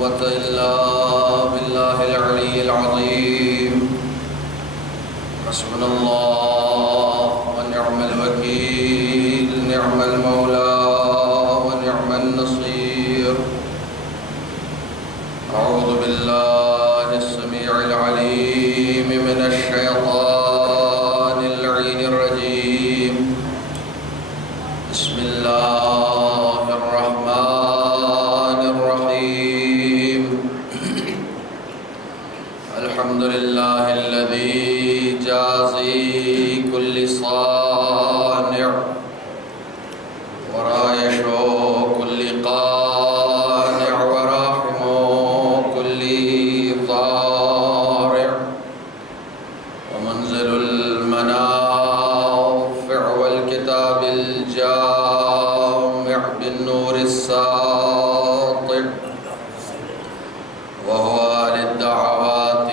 قوة إلا بالله العلي العظيم. حسبنا الله ونعم الوكيل، نعم المولى ونعم النصير. أعوذ بالله السميع العليم من الشيطان اللعين الرجيم. بسم الله الرحمن الرحيم. الحمد لله الذي جازي كل صانع ورايش كل قانع وراحم كل ضارع ومنزل المنافع والكتاب الجامع بالنور الساطع، وهو للدعوات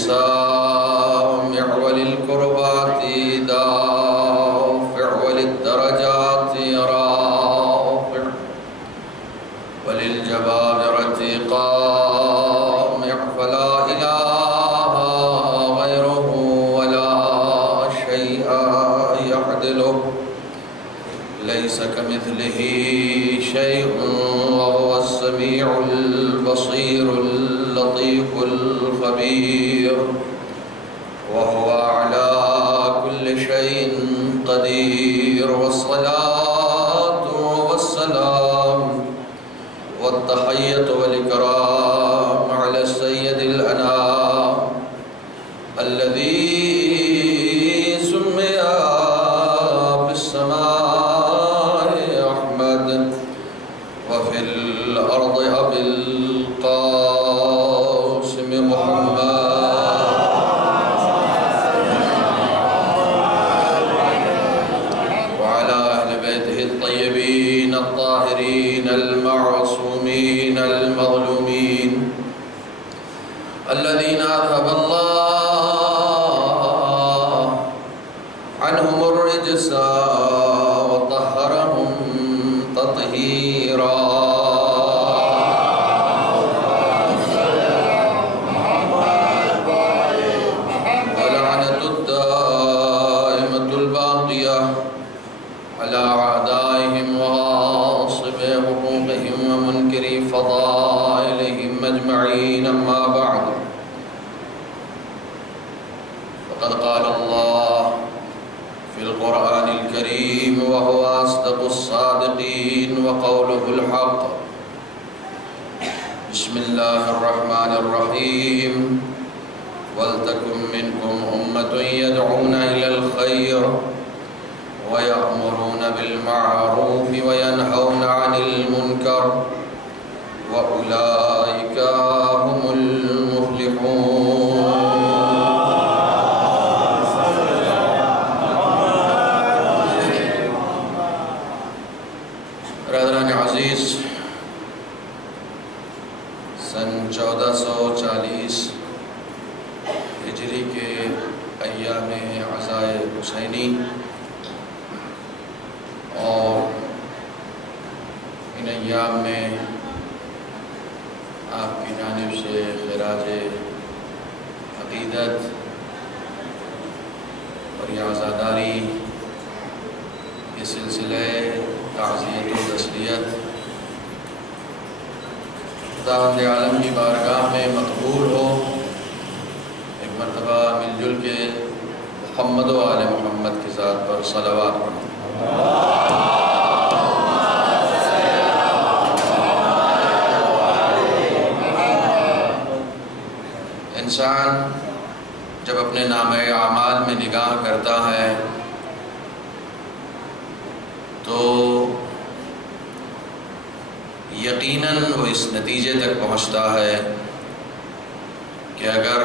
سامع وللكربات دافع وللدرجات رافع وللجبابرة قامع، فلا إله غيره ولا شيء يعدله، ليس كمثله شيء وهو السميع البصير اللطيف الخبير، وهو على كل شيء قدير. والصلاة والسلام والتحية والإكرام على السيد الأنام الذي سمي في السماء أحمد وفي الأرض أبي القاسم محمد، وعلى أهل بيته الطيبين الطاهرين المعصومين المظلومين الذين أذهب الله عنهم الرجس وطهرهم تطهيرا. ولعنة الدائمة الباقية على أعدائهم وغاصبي حقوقهم ومنكري فضائلهم أجمعين. أما بعد، فقد قال الله في القرآن الكريم وهو أصدق الصادقين وقوله الحق. بسم الله الرحمن الرحيم. ولتكن منكم أمة يدعون إلى الخير ويأمرون بالمعروف وينهون عن المنكر وأولئك هم المفلحون. برادران عزیز، سن 1440 ہجری کے ایام عزائے حسینی اور ان ایام میں آپ کی جانب سے خراج عقیدت اور یہ عزاداری یہ سلسلہ تعزیت و تسلیت خداوند عالم کی بارگاہ میں مقبول ہو. ایک مرتبہ مل جل کے محمد و آل محمد کی ذات پر صلوات پڑھیں. انسان جب اپنے نامہ اعمال میں نگاہ کرتا ہے تو یقیناً وہ اس نتیجے تک پہنچتا ہے کہ اگر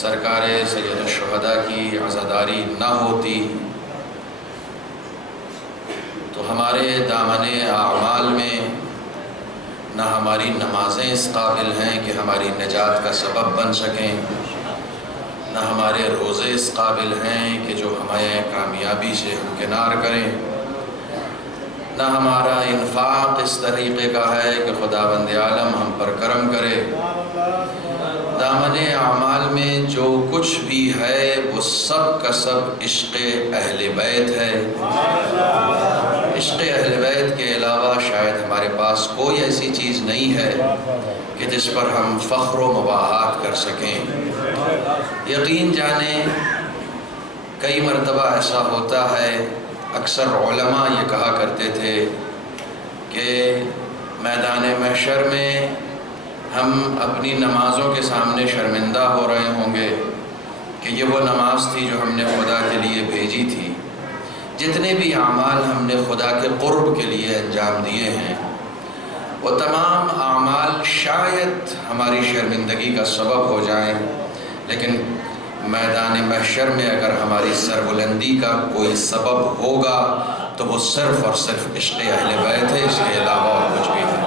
سرکار سید الشہداء کی عزاداری نہ ہوتی تو ہمارے دامن اعمال میں نہ ہماری نمازیں اس قابل ہیں کہ ہماری نجات کا سبب بن سکیں، نہ ہمارے روزے اس قابل ہیں کہ جو ہمیں کامیابی سے ہمکنار کریں، نہ ہمارا انفاق اس طریقے کا ہے کہ خداوند عالم ہم پر کرم کرے۔ دامن اعمال میں جو کچھ بھی ہے وہ سب کا سب عشق اہل بیت ہے۔ عشق اہل بیت کے علاوہ شاید ہمارے پاس کوئی ایسی چیز نہیں ہے کہ جس پر ہم فخر و مباحات کر سکیں۔ یقین جانیں کئی مرتبہ ایسا ہوتا ہے، اکثر علماء یہ کہا کرتے تھے کہ میدان محشر میں ہم اپنی نمازوں کے سامنے شرمندہ ہو رہے ہوں گے کہ یہ وہ نماز تھی جو ہم نے خدا کے لیے بھیجی تھی۔ جتنے بھی اعمال ہم نے خدا کے قرب کے لیے انجام دیے ہیں وہ تمام اعمال شاید ہماری شرمندگی کا سبب ہو جائیں، لیکن میدان محشر میں اگر ہماری سربلندی کا کوئی سبب ہوگا تو وہ صرف اور صرف عشق اہل بیت ہے، اس کے علاوہ اور کچھ بھی نہیں۔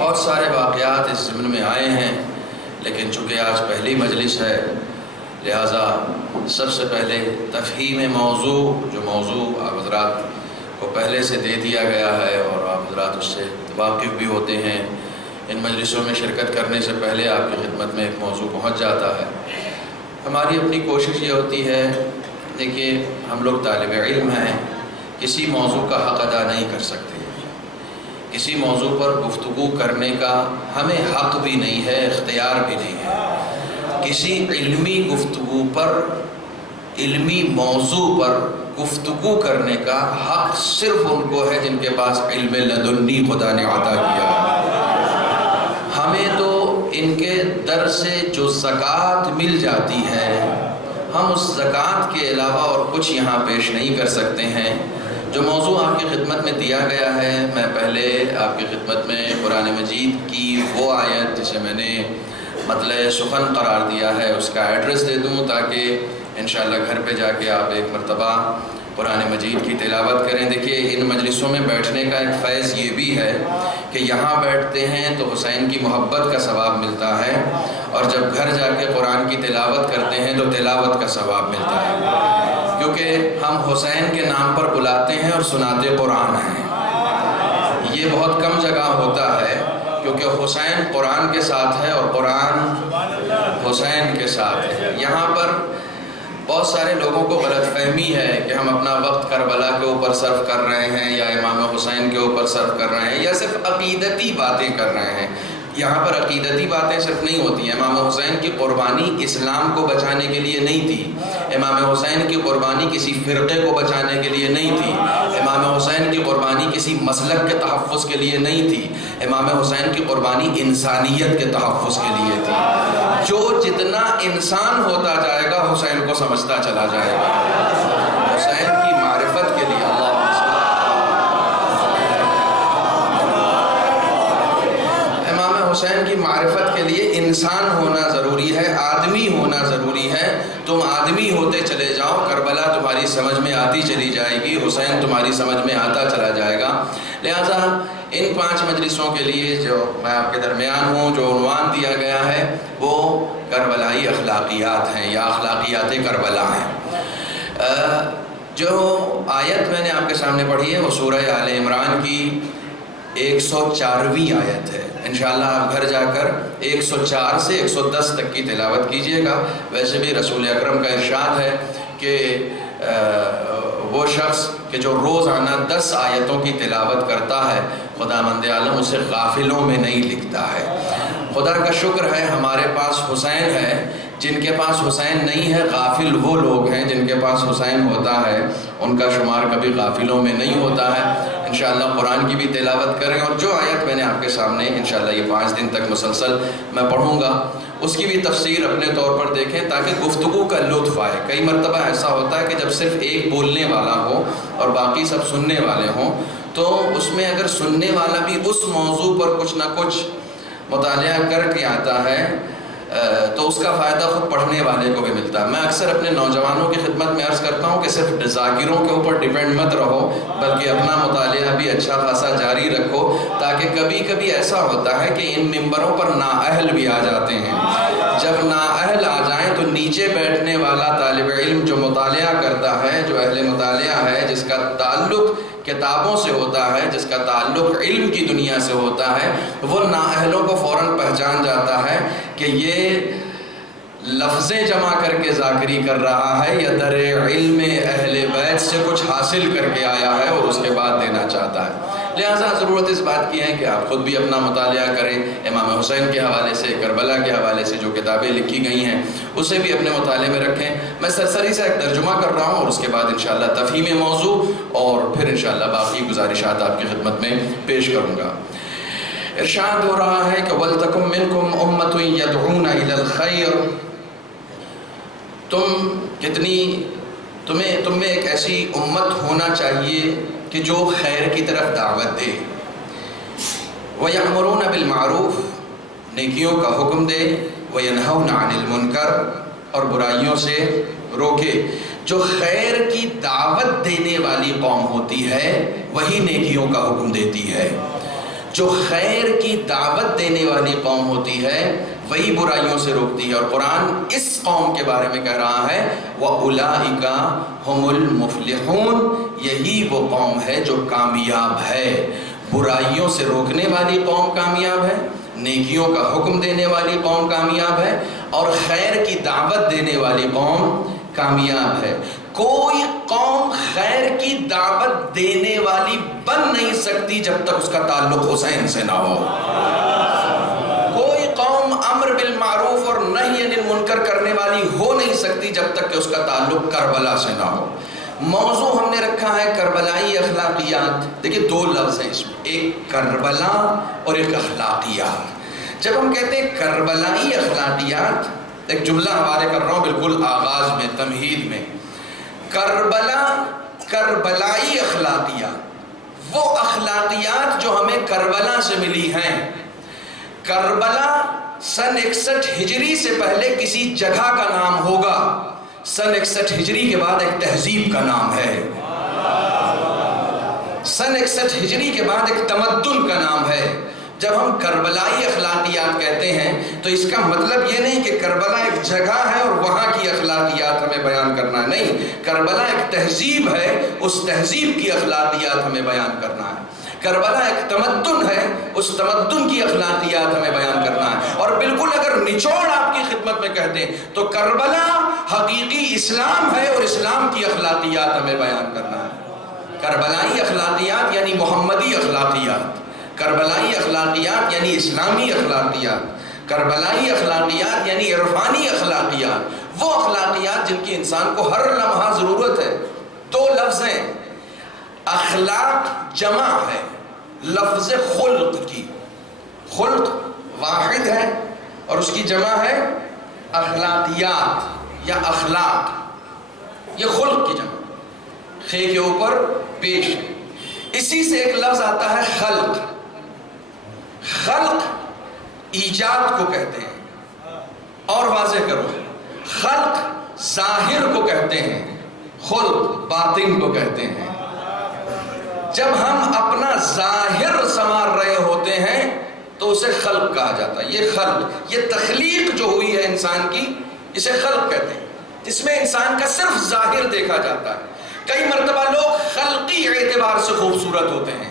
بہت سارے واقعات اس ضمن میں آئے ہیں، لیکن چونکہ آج پہلی مجلس ہے لہٰذا سب سے پہلے تفہیم موضوع، جو موضوع آپ حضرات کو پہلے سے دے دیا گیا ہے اور آپ حضرات اس سے واقف بھی ہوتے ہیں، ان مجلسوں میں شرکت کرنے سے پہلے آپ کی خدمت میں ایک موضوع پہنچ جاتا ہے۔ ہماری اپنی کوشش یہ ہوتی ہے، دیکھیے ہم لوگ طالب علم ہیں، کسی موضوع کا حق ادا نہیں کر سکتے، کسی موضوع پر گفتگو کرنے کا ہمیں حق بھی نہیں ہے، اختیار بھی نہیں ہے۔ کسی علمی گفتگو پر، علمی موضوع پر گفتگو کرنے کا حق صرف ان کو ہے جن کے پاس علم لدنی خدا نے عطا کیا ہے۔ ہمیں تو ان کے در سے جو زکوٰۃ مل جاتی ہے، ہم اس زکوٰۃ کے علاوہ اور کچھ یہاں پیش نہیں کر سکتے ہیں۔ جو موضوع آپ کی خدمت میں دیا گیا ہے، میں پہلے آپ کی خدمت میں قرآن مجید کی وہ آیت جسے میں نے مطلع سخن قرار دیا ہے اس کا ایڈریس دے دوں تاکہ انشاءاللہ گھر پہ جا کے آپ ایک مرتبہ قرآن مجید کی تلاوت کریں۔ دیکھیے ان مجلسوں میں بیٹھنے کا ایک فیض یہ بھی ہے کہ یہاں بیٹھتے ہیں تو حسین کی محبت کا ثواب ملتا ہے، اور جب گھر جا کے قرآن کی تلاوت کرتے ہیں تو تلاوت کا ثواب ملتا ہے، کیونکہ ہم حسین کے نام پر بلاتے ہیں اور سناتے قرآن ہیں۔ یہ بہت کم جگہ ہوتا ہے کیونکہ حسین قرآن کے ساتھ ہے اور قرآن حسین کے ساتھ ہے۔ یہاں پر بہت سارے لوگوں کو غلط فہمی ہے کہ ہم اپنا وقت کربلا کے اوپر صرف کر رہے ہیں یا امام حسین کے اوپر صرف کر رہے ہیں یا صرف عقیدتی باتیں کر رہے ہیں۔ یہاں پر عقیدتی باتیں صرف نہیں ہوتی ہیں۔ امام حسین کی قربانی اسلام کو بچانے کے لیے نہیں تھی، امام حسین کی قربانی کسی فرقے کو بچانے کے لیے نہیں تھی، امام حسین کی قربانی کسی مسلک کے تحفظ کے لیے نہیں تھی، امام حسین کی قربانی انسانیت کے تحفظ کے لیے تھی۔ جو جتنا انسان ہوتا جائے گا حسین کو سمجھتا چلا جائے گا۔ حسین کی معرفت کے لیے اللہ حسین کی معرفت کے لیے انسان ہونا ضروری ہے، آدمی ہونا ضروری ہے۔ تم آدمی ہوتے چلے جاؤ، کربلا تمہاری سمجھ میں آتی چلی جائے گی، حسین تمہاری سمجھ میں آتا چلا جائے گا۔ لہٰذا ان 5 مجلسوں کے لیے جو میں آپ کے درمیان ہوں، جو عنوان دیا گیا ہے وہ کربلائی اخلاقیات ہیں یا اخلاقیات کربلا ہیں۔ جو آیت میں نے آپ کے سامنے پڑھی ہے وہ سورہ آل عمران کی 104ویں آیت ہے۔ انشاءاللہ آپ گھر جا کر 104 سے 110 تک کی تلاوت کیجئے گا۔ ویسے بھی رسول اکرم کا ارشاد ہے کہ وہ شخص کہ جو روزانہ 10 آیتوں کی تلاوت کرتا ہے خداوند عالم اسے غافلوں میں نہیں لکھتا ہے۔ خدا کا شکر ہے ہمارے پاس حسین ہے، جن کے پاس حسین نہیں ہے غافل وہ لوگ ہیں، جن کے پاس حسین ہوتا ہے ان کا شمار کبھی غافلوں میں نہیں ہوتا ہے۔ انشاءاللہ قرآن کی بھی تلاوت کریں، اور جو آیت میں نے آپ کے سامنے انشاءاللہ یہ 5 دن تک مسلسل میں پڑھوں گا اس کی بھی تفسیر اپنے طور پر دیکھیں تاکہ گفتگو کا لطف آئے۔ کئی مرتبہ ایسا ہوتا ہے کہ جب صرف ایک بولنے والا ہو اور باقی سب سننے والے ہوں تو اس میں اگر سننے والا بھی اس موضوع پر کچھ نہ کچھ مطالعہ کر کے آتا ہے تو اس کا فائدہ خود پڑھنے والے کو بھی ملتا ہے۔ میں اکثر اپنے نوجوانوں کی خدمت میں عرض کرتا ہوں کہ صرف ذاکروں کے اوپر ڈیپینڈ مت رہو، بلکہ اپنا مطالعہ بھی اچھا خاصا جاری رکھو، تاکہ کبھی کبھی ایسا ہوتا ہے کہ ان ممبروں پر نااہل بھی آ جاتے ہیں۔ جب نااہل آ جائیں تو نیچے بیٹھنے والا طالب علم جو مطالعہ کرتا ہے، جو اہل مطالعہ ہے، جس کا تعلق کتابوں سے ہوتا ہے، جس کا تعلق علم کی دنیا سے ہوتا ہے، وہ نااہلوں کو فوراً پہچان جاتا ہے کہ یہ لفظیں جمع کر کے ذاکری کر رہا ہے یا در علم اہل بیت سے کچھ حاصل کر کے آیا ہے اور اس کے بعد دینا چاہتا ہے۔ لہٰذا ضرورت اس بات کی ہے کہ آپ خود بھی اپنا مطالعہ کریں، امام حسین کے حوالے سے، کربلا کے حوالے سے جو کتابیں لکھی گئی ہیں اسے بھی اپنے مطالعے میں رکھیں۔ میں سرسری سے ایک ترجمہ کر رہا ہوں اور اس کے بعد انشاءاللہ تفہیم موضوع اور پھر انشاءاللہ باقی گزارشات آپ کی خدمت میں پیش کروں گا۔ ارشاد ہو رہا ہے کہ وَلْتَكُمْ مِنْكُمْ أُمَّةٌ يَدْعُونَ إِلَى الْخَيْرِ، تم میں ایک ایسی امت ہونا چاہیے کہ جو خیر کی طرف دعوت دے، وَيَأْمُرُونَ بِالْمَعْرُوفِ، نیکیوں کا حکم دے، وَيَنْهَوْنَ عَنِ الْمُنْكَرِ، اور برائیوں سے روکے۔ جو خیر کی دعوت دینے والی قوم ہوتی ہے وہی نیکیوں کا حکم دیتی ہے، جو خیر کی دعوت دینے والی قوم ہوتی ہے وہی برائیوں سے روکتی ہے۔ اور قرآن اس قوم کے بارے میں کہہ رہا ہے وَأُولَئِكَ هُمُ الْمُفْلِحُونَ، یہی وہ قوم ہے جو کامیاب ہے۔ برائیوں سے روکنے والی قوم کامیاب ہے، نیکیوں کا حکم دینے والی قوم کامیاب ہے، اور خیر کی دعوت دینے والی قوم کامیاب ہے۔ کوئی قوم خیر کی دعوت دینے والی بن نہیں سکتی جب تک اس کا تعلق حسین سے نہ ہو۔ کوئی قوم امر بالمعروف اور نہی عن المنکر کرنے والی ہو نہیں سکتی جب تک کہ اس کا تعلق کربلا سے نہ ہو۔ موضوع ہم نے رکھا ہے کربلائی اخلاقیات۔ دیکھیں دو لفظ ہیں اس میں، ایک کربلا اور ایک اخلاقیات۔ جب ہم کہتے ہیں کربلائی اخلاقیات، ایک جملہ حوالے کر رہا ہوں بالکل آغاز میں، تمہید میں، کربلا، کربلائی اخلاقیات، وہ اخلاقیات جو ہمیں کربلا سے ملی ہیں۔ کربلا سن 61 ہجری سے پہلے کسی جگہ کا نام ہوگا، سن 61 ہجری کے بعد ایک تہذیب کا نام ہے، سن 61 ہجری کے بعد ایک تمدن کا نام ہے۔ جب ہم کربلائی اخلاقیات کہتے ہیں تو اس کا مطلب یہ نہیں کہ کربلا ایک جگہ ہے اور وہاں کی اخلاقیات ہمیں بیان کرنا ہے، نہیں، کربلا ایک تہذیب ہے، اس تہذیب کی اخلاقیات ہمیں بیان کرنا ہے۔ کربلا ایک تمدن ہے، اس تمدن کی اخلاقیات ہمیں بیان کرنا ہے۔ اور بالکل اگر نچوڑ آپ کی خدمت میں کہہ دیں تو کربلا حقیقی اسلام ہے اور اسلام کی اخلاقیات ہمیں بیان کرنا ہے۔ کربلائی اخلاقیات یعنی محمدی اخلاقیات، کربلائی اخلاقیات یعنی اسلامی اخلاقیات، کربلائی اخلاقیات یعنی عرفانی اخلاقیات، وہ اخلاقیات جن کی انسان کو ہر لمحہ ضرورت ہے۔ دو لفظ ہیں، اخلاق جمع ہے لفظ خلق کی، خلق واحد ہے اور اس کی جمع ہے اخلاقیات یا اخلاق، یہ خلق کی جمع، خے کے اوپر پیش ہے۔ اسی سے ایک لفظ آتا ہے خلق، خلق ایجاد کو کہتے ہیں، اور واضح کرو، خلق ظاہر کو کہتے ہیں، خلق باطن کو کہتے ہیں۔ جب ہم اپنا ظاہر سنوار رہے ہوتے ہیں تو اسے خلق کہا جاتا ہے۔ یہ خلق، یہ تخلیق جو ہوئی ہے انسان کی، اسے خلق کہتے ہیں، جس میں انسان کا صرف ظاہر دیکھا جاتا ہے۔ کئی مرتبہ لوگ خلقی اعتبار سے خوبصورت ہوتے ہیں،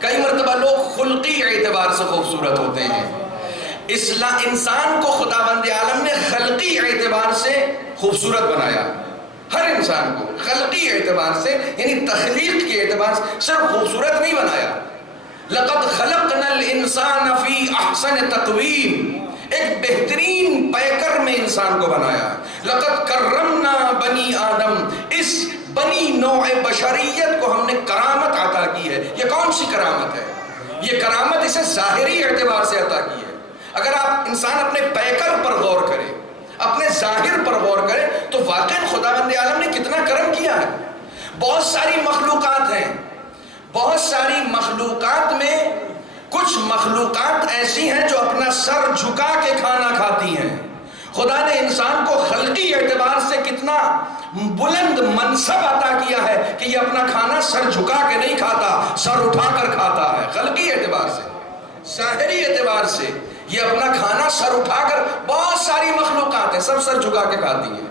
کئی مرتبہ لوگ خلقی اعتبار سے خوبصورت ہوتے ہیں۔ انسان کو خداوند عالم نے خلقی اعتبار سے خوبصورت بنایا، ہر انسان کو خلقی اعتبار سے یعنی تخلیق کے اعتبار سے صرف خوبصورت نہیں بنایا۔ لقد خلقنا الانسان فی احسن تقویم، ایک بہترین پیکر میں انسان کو بنایا۔ لقد کرمنا بنی آدم، اس بنی نوع بشریت کو ہم نے کرامت عطا کی ہے۔ یہ کون سی کرامت ہے؟ یہ کرامت اسے ظاہری اعتبار سے عطا کی ہے۔ اگر آپ انسان اپنے پیکر پر غور کرے، اپنے ظاہر پر غور کرے تو واقعی خداوند عالم نے کتنا کرم کیا ہے۔ بہت ساری مخلوقات ہیں، بہت ساری مخلوقات میں کچھ مخلوقات ایسی ہیں جو اپنا سر جھکا کے کھانا کھاتی ہیں۔ خدا نے انسان کو خلقی اعتبار سے کتنا بلند منصب عطا کیا ہے کہ یہ اپنا کھانا سر جھکا کے نہیں کھاتا، سر اٹھا کر کھاتا ہے۔ خلقی اعتبار سے، ظاہری اعتبار سے یہ اپنا کھانا سر اٹھا کر، بہت ساری مخلوقات ہیں سب سر جھکا کے کھاتی ہیں،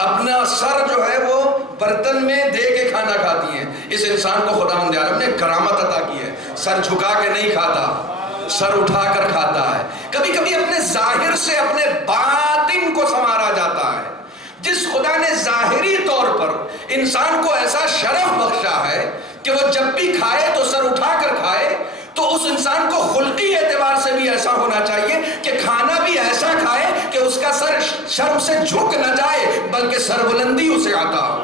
اپنا سر جو ہے وہ برتن میں دے کے کھانا کھاتی ہیں. اس انسان کو خداوند عالم نے کرامت عطا کی ہے، سر جھکا کے نہیں کھاتا، سر اٹھا کر کھاتا ہے. کبھی کبھی اپنے ظاہر سے اپنے باطن کو سنوارا جاتا ہے. جس خدا نے ظاہری طور پر انسان کو ایسا شرف بخشا ہے کہ وہ جب بھی کھائے تو سر اٹھا کر کھائے، تو اس انسان کو خلقی اعتبار سے بھی ایسا ہونا چاہیے کہ کھانا بھی ایسا کھائے کہ اس کا سر شرم سے جھک نہ جائے بلکہ سر بلندی اسے آتا ہو.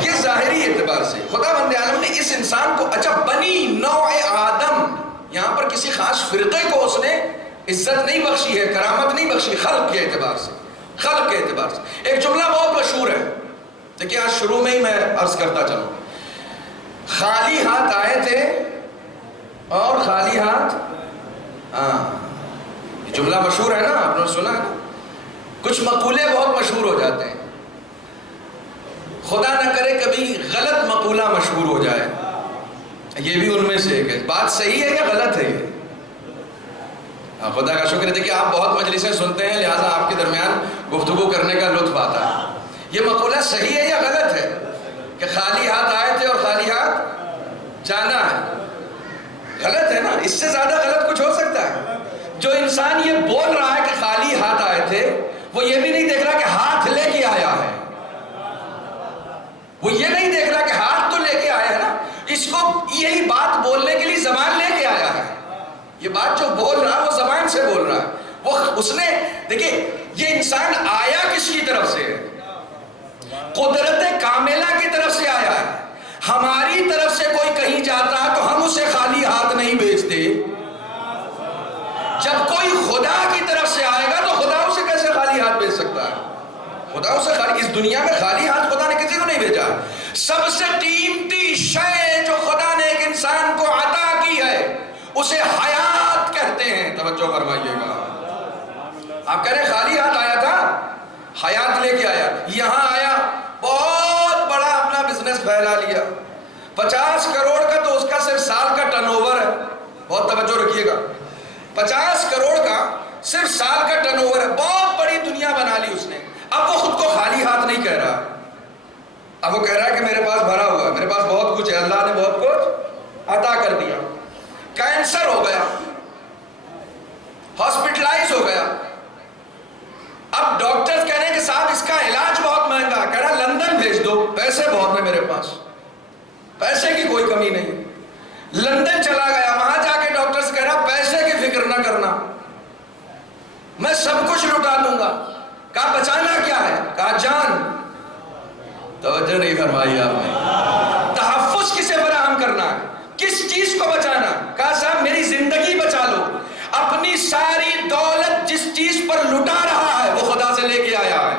یہ ظاہری اعتبار سے خداوند عالم نے اس انسان کو، اچھا بنی نوع آدم، یہاں پر کسی خاص فرقے کو اس نے عزت نہیں بخشی ہے، کرامت نہیں بخشی، خلق کے اعتبار سے، خلق کے اعتبار سے. ایک جملہ بہت مشہور ہے، دیکھیں آج شروع میں ہی میں عرض کرتا چلوں. خالی ہاتھ آئے تھے اور خالی ہاتھ، یہ جملہ مشہور ہے نا، آپ نے سنا ہے. کچھ مقولے بہت مشہور ہو جاتے ہیں، خدا نہ کرے کبھی غلط مقولہ مشہور ہو جائے، یہ بھی ان میں سے ایک ہے. بات صحیح ہے یا غلط ہے؟ یہ خدا کا شکر ہے، دیکھیں آپ بہت مجلسیں سنتے ہیں لہٰذا آپ کے درمیان گفتگو کرنے کا لطف آتا ہے. یہ مقولہ صحیح ہے یا غلط ہے کہ خالی ہاتھ آئے تھے اور خالی ہاتھ جانا ہے؟ غلط ہے نا، اس سے زیادہ غلط کچھ ہو سکتا ہے؟ جو انسان یہ بول رہا ہے کہ خالی ہاتھ آئے تھے، وہ یہ بھی نہیں دیکھ رہا کہ ہاتھ لے کے آیا ہے. وہ یہ نہیں دیکھ رہا کہ ہاتھ تو لے کے آیا ہے نا، اس کو یہی بات بولنے کے لیے زبان لے کے آیا ہے. یہ بات جو بول رہا ہے وہ زبان سے بول رہا ہے. وہ اس نے، دیکھیں یہ انسان آیا کس کی طرف سے ہے؟ قدرت کاملہ کی طرف سے آیا ہے. ہماری طرف سے کوئی کہیں جاتا تو ہم اسے خالی ہاتھ نہیں بھیجتے. جب کوئی خدا کی طرف سے آئے گا تو خدا اسے کیسے خالی ہاتھ بھیج سکتا ہے؟ خدا اسے خالی، اس دنیا میں خالی ہاتھ خدا نے کسی کو نہیں بھیجا. سب سے قیمتی شے جو خدا نے ایک انسان کو عطا کی ہے اسے حیات کہتے ہیں. توجہ فرمائیے گا. آپ کہہ رہے ہیں خالی ہاتھ آیا تھا، حیات لے کے آیا. یہاں آیا بہت بڑا اپنا بزنس پھیلا لیا، 50 کروڑ کا تو اس کا صرف سال کا ٹرن اوور ہے. بہت توجہ رکھیے گا، 50 کروڑ کا صرف سال کا ٹرن اوور ہے. بہت بڑی دنیا بنا لی اس نے. اب وہ خود کو خالی ہاتھ نہیں کہہ رہا، اب وہ کہہ رہا ہے کہ میرے پاس بھرا ہوا ہے، میرے پاس بہت کچھ ہے، اللہ نے بہت کچھ عطا کر دیا. کینسر ہو گیا، ہاسپٹلائز ہو گیا. اب ڈاکٹر کہہ رہے ہیں کہ صاحب اس کا علاج بہت مہنگا، کہہ رہا لندن بھیج دو، پیسے بہت ہیں میرے پاس، پیسے کی کوئی کمی نہیں. لندن چلا گیا، وہاں جا کے ڈاکٹرز کہہ رہا پیسے کی فکر نہ کرنا، میں سب کچھ لٹا دوں گا. کہا بچانا کیا ہے؟ کہا جان. توجہ نہیں فرمائی آپ نے. تحفظ کسے فراہم کرنا ہے؟ کس چیز کو بچانا؟ کہا صاحب میری زندگی بچا لو. اپنی ساری دولت جس چیز پر لٹا رہا ہے وہ خدا سے لے کے آیا ہے.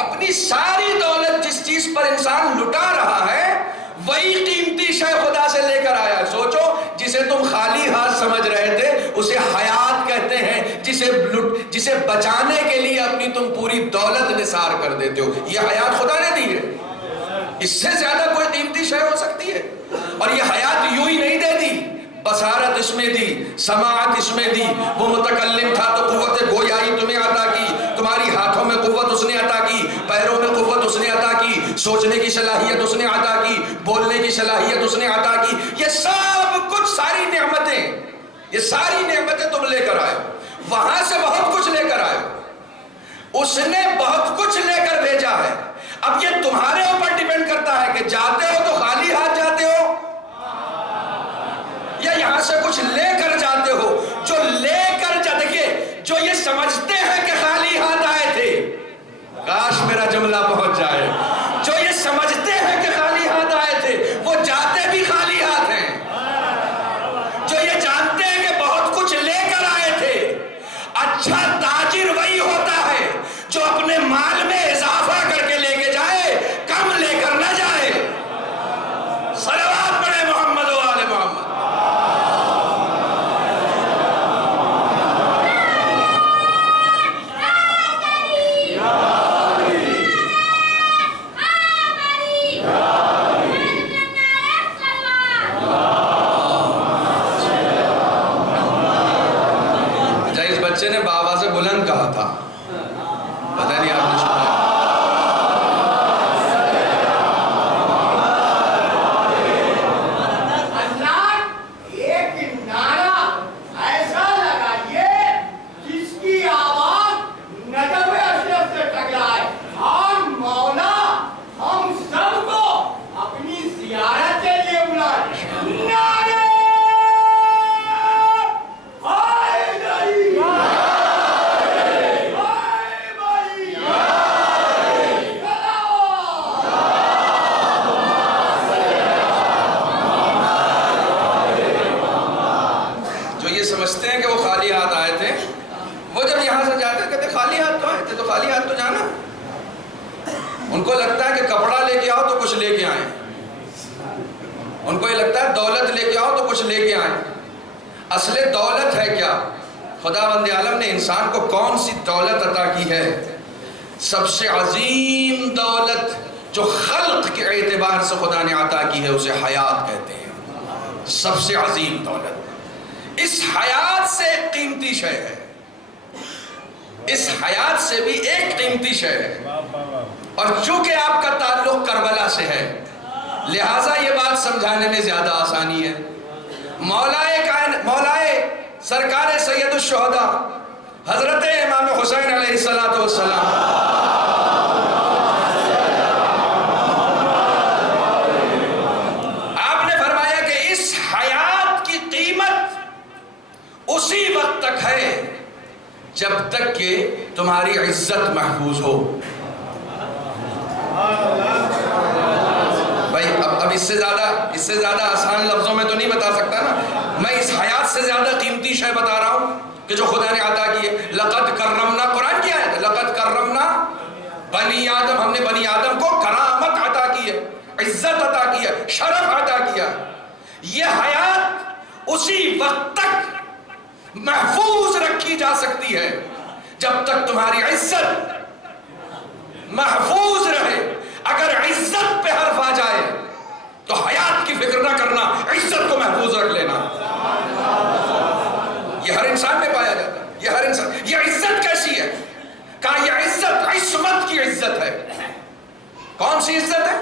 اپنی ساری دولت جس چیز پر انسان لٹا رہا ہے وہی قیمتی شے خدا سے لے کر آیا. سوچو جسے تم خالی ہاتھ سمجھ رہے تھے اسے حیات کہتے ہیں. جسے بچانے کے لیے اپنی تم پوری دولت نثار کر دیتے ہو، یہ حیات خدا نے دی ہے. اس سے زیادہ کوئی قیمتی شے ہو سکتی ہے؟ اور یہ حیات یوں ہی نہیں دے دی، بصارت اس میں دی، سماعت اس میں دی. وہ متکلم تھا تو قوت گویائی تمہیں عطا کی، تمہاری ہاتھوں میں قوت اس نے عطا کی، پیروں میں قوت اس نے عطا کی، سوچنے کی صلاحیت اس نے عطا کی، بولنے کی صلاحیت اس نے عطا کی. یہ سب کچھ، ساری نعمتیں، یہ ساری نعمتیں تم لے کر آئے. وہاں سے بہت کچھ لے کر آئے، اس نے بہت کچھ لے کر بھیجا ہے. اب یہ تمہارے اوپر ڈیپینڈ کرتا ہے کہ جاتے ہو تو خالی ہاتھ جاتے ہو یا یہاں سے کچھ لے کر جاتے ہو. جو لے کر دیکھیے، جو یہ سمجھتے ہیں کہ خالی ہاتھ آئے تھے، کاش میرا جملہ پہنچ جائے، جو یہ سمجھتے ہیں کہ خالی ہاتھ آئے تھے وہ جاتے بھی خالی ہاتھ ہیں. جو یہ جانتے ہیں کہ بہت کچھ لے کر آئے تھے، اچھا تاجر وہی ہوتا ہے جو اپنے بچے نے بابا سے بلند کہا تھا، پتہ نہیں آپ نے سنا؟ سمجھتے ہیں کہ وہ خالی ہاتھ آئے تھے، وہ جب یہاں سے جاتے کہتے خالی ہاتھ تو آئے تھے، تو خالی ہاتھ تو جانا۔ ان کو لگتا ہے کہ کپڑا لے کے آؤ تو کچھ لے کے آئیں، ان کو یہ لگتا ہے دولت لے کے آؤ تو کچھ لے کے آئیں۔ اصل دولت ہے کیا؟ خدا بند عالم نے انسان کو کون سی دولت عطا کی ہے؟ سب سے عظیم دولت جو خلق کے اعتبار سے خدا نے عطا کی ہے اسے حیات کہتے ہیں، سب سے عظیم دولت۔ اس حیات سے ایک قیمتی شے ہے، اس حیات سے بھی ایک قیمتی شے ہے، اور چونکہ آپ کا تعلق کربلا سے ہے لہٰذا یہ بات سمجھانے میں زیادہ آسانی ہے۔ مولائے سرکار سید الشہداء حضرت امام حسین علیہ السلام آپ نے فرمایا کہ اس حیات کی قیمت اسی وقت تک ہے جب تک کہ تمہاری عزت محفوظ ہو۔ بھائی اب اس سے زیادہ آسان لفظوں میں تو نہیں بتا سکتا نا، میں اس حیات سے زیادہ قیمتی شے بتا رہا ہوں کہ جو خدا نے عطا کی ہے۔ لقد کرمنا، قرآن کی آیت ہے، لقد کرمنا بنی آدم، ہم نے بنی آدم کو کرامت عطا کی ہے، عزت عطا کی ہے، شرف عطا کیا۔ یہ حیات اسی وقت تک محفوظ رکھی جا سکتی ہے جب تک تمہاری عزت محفوظ رہے۔ اگر عزت پہ حرف آ جائے تو حیات کی فکر نہ کرنا، عزت کو محفوظ رکھ لینا۔ یہ ہر انسان میں پایا جاتا ہے، یہ ہر انسان۔ یہ عزت کیسی ہے؟ کہا یہ عزت عصمت کی عزت ہے۔ کون سی عزت ہے؟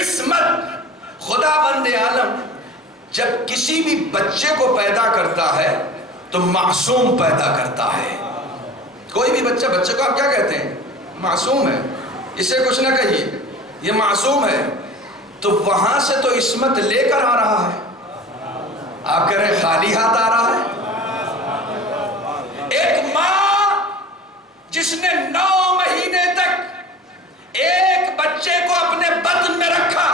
عصمت۔ خدا بند عالم جب کسی بھی بچے کو پیدا کرتا ہے تو معصوم پیدا کرتا ہے۔ کوئی بھی بچے کو آپ کیا کہتے ہیں؟ معصوم ہے، اسے کچھ نہ کہیے، یہ معصوم ہے۔ تو وہاں سے تو عصمت لے کر آ رہا ہے، آپ کہہ رہے ہیں خالی ہاتھ آ رہا ہے۔ ایک ماں جس نے 9 مہینے تک ایک بچے کو اپنے بطن میں رکھا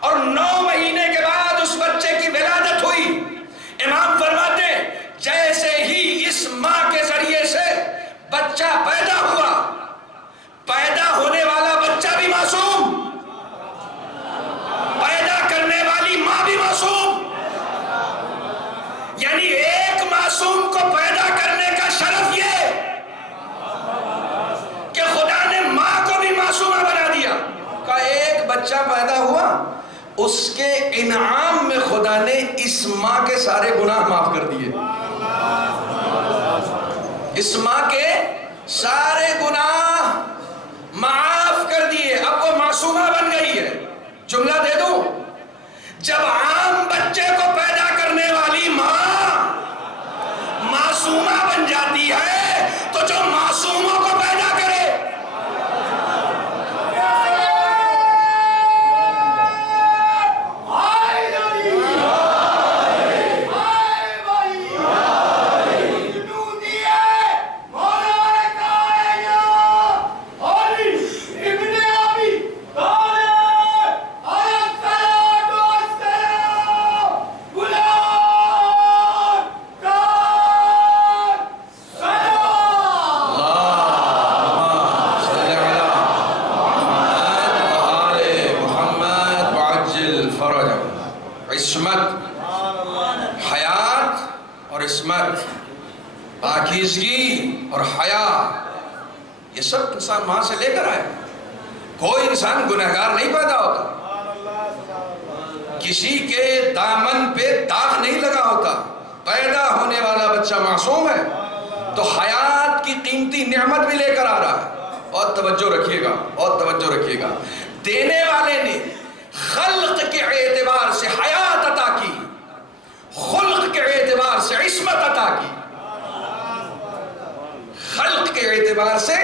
اور 9 مہینے کے بعد اس بچے کی ولادت ہوئی، امام فرماتے جیسے ہی اس ماں کے ذریعے سے بچہ پیدا ہوا، پیدا ہونے والا بچہ بھی معصوم، پیدا کرنے والی ماں بھی معصوم۔ یعنی ایک معصوم کو پیدا کرنے کا شرف یہ کہ خدا نے ماں کو بھی معصومہ بنا دیا۔ کہ ایک بچہ پیدا ہوا، اس کے انعام میں خدا نے اس ماں کے سارے گناہ معاف کر دیے، اس ماں کے سارے گناہ معاف کر دیے، اب وہ معصومہ بن گئی ہے۔ جملہ دے دوں، جب عام بچے کو پیدا کرنے والی ماں معصومہ بن جاتی ہے تو جو معصوموں کو پیدا کرے پاکیزگی اور حیا، یہ سب انسان وہاں سے لے کر آئے۔ کوئی انسان گنہگار نہیں پیدا ہوتا، کسی کے دامن پہ داغ نہیں لگا ہوتا، پیدا ہونے والا بچہ معصوم ہے۔ تو حیات کی قیمتی نعمت بھی لے کر آ رہا ہے. اور توجہ رکھیے گا، اور توجہ رکھیے گا، دینے والے نے خلق کے اعتبار سے حیات عطا کی، خلق کے اعتبار سے عصمت عطا کی، خلق کے اعتبار سے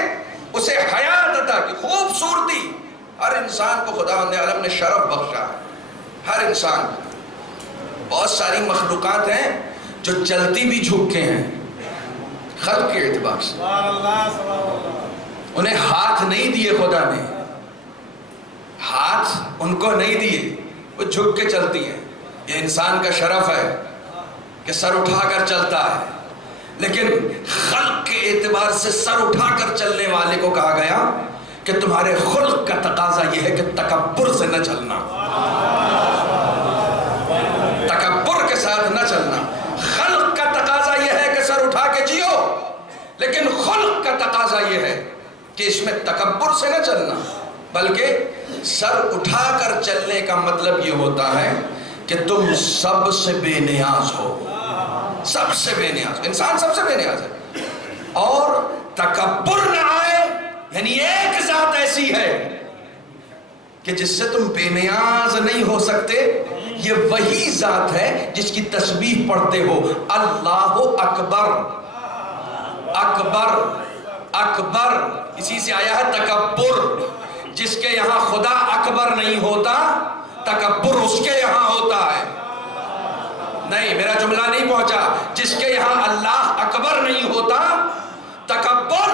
اسے حیات عطا کی، خوبصورتی. ہر انسان کو خداوند عالم نے شرف بخشا ہے، ہر انسان کو. بہت ساری مخلوقات ہیں جو چلتی بھی جھک کے ہیں خلق کے اعتبار سے. انہیں ہاتھ نہیں دیے خدا نے، ہاتھ ان کو نہیں دیے، وہ جھک کے چلتی ہیں. یہ انسان کا شرف ہے کہ سر اٹھا کر چلتا ہے، لیکن خلق کے اعتبار سے سر اٹھا کر چلنے والے کو کہا گیا کہ تمہارے خلق کا تقاضا یہ ہے کہ تکبر سے نہ چلنا، تکبر کے ساتھ نہ چلنا. خلق کا تقاضا یہ ہے کہ سر اٹھا کے جیو، لیکن خلق کا تقاضا یہ ہے کہ اس میں تکبر سے نہ چلنا، بلکہ سر اٹھا کر چلنے کا مطلب یہ ہوتا ہے کہ تم سب سے بے نیاز ہو، سب سے بے نیاز. انسان سب سے بے نیاز ہے، اور تکبر نہ آئے، یعنی ایک ذات ایسی ہے کہ جس سے تم بے نیاز نہیں ہو سکتے. یہ وہی ذات ہے جس کی تسبیح پڑھتے ہو، اللہ اکبر، اکبر اکبر. اسی سے آیا ہے تکبر. جس کے یہاں خدا اکبر نہیں ہوتا، تکبر اس کے یہاں ہوتا ہے. نہیں، میرا جملہ نہیں پہنچا. جس کے یہاں اللہ اکبر نہیں ہوتا، تکبر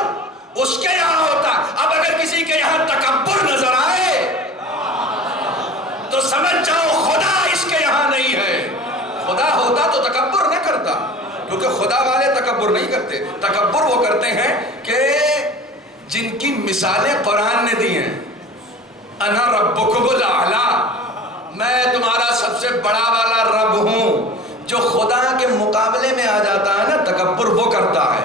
اس کے یہاں ہوتا. اب اگر کسی کے یہاں تکبر نظر آئے تو سمجھ جاؤ خدا اس کے یہاں نہیں ہے. خدا ہوتا تو تکبر نہ کرتا، کیونکہ خدا والے تکبر نہیں کرتے. تکبر وہ کرتے ہیں کہ جن کی مثالیں قرآن نے دی ہیں. انا ربکم الاعلی، میں تمہارا سب سے بڑا والا رب ہوں. جو خدا کے مقابلے میں آ جاتا ہے نا، تکبر وہ کرتا ہے،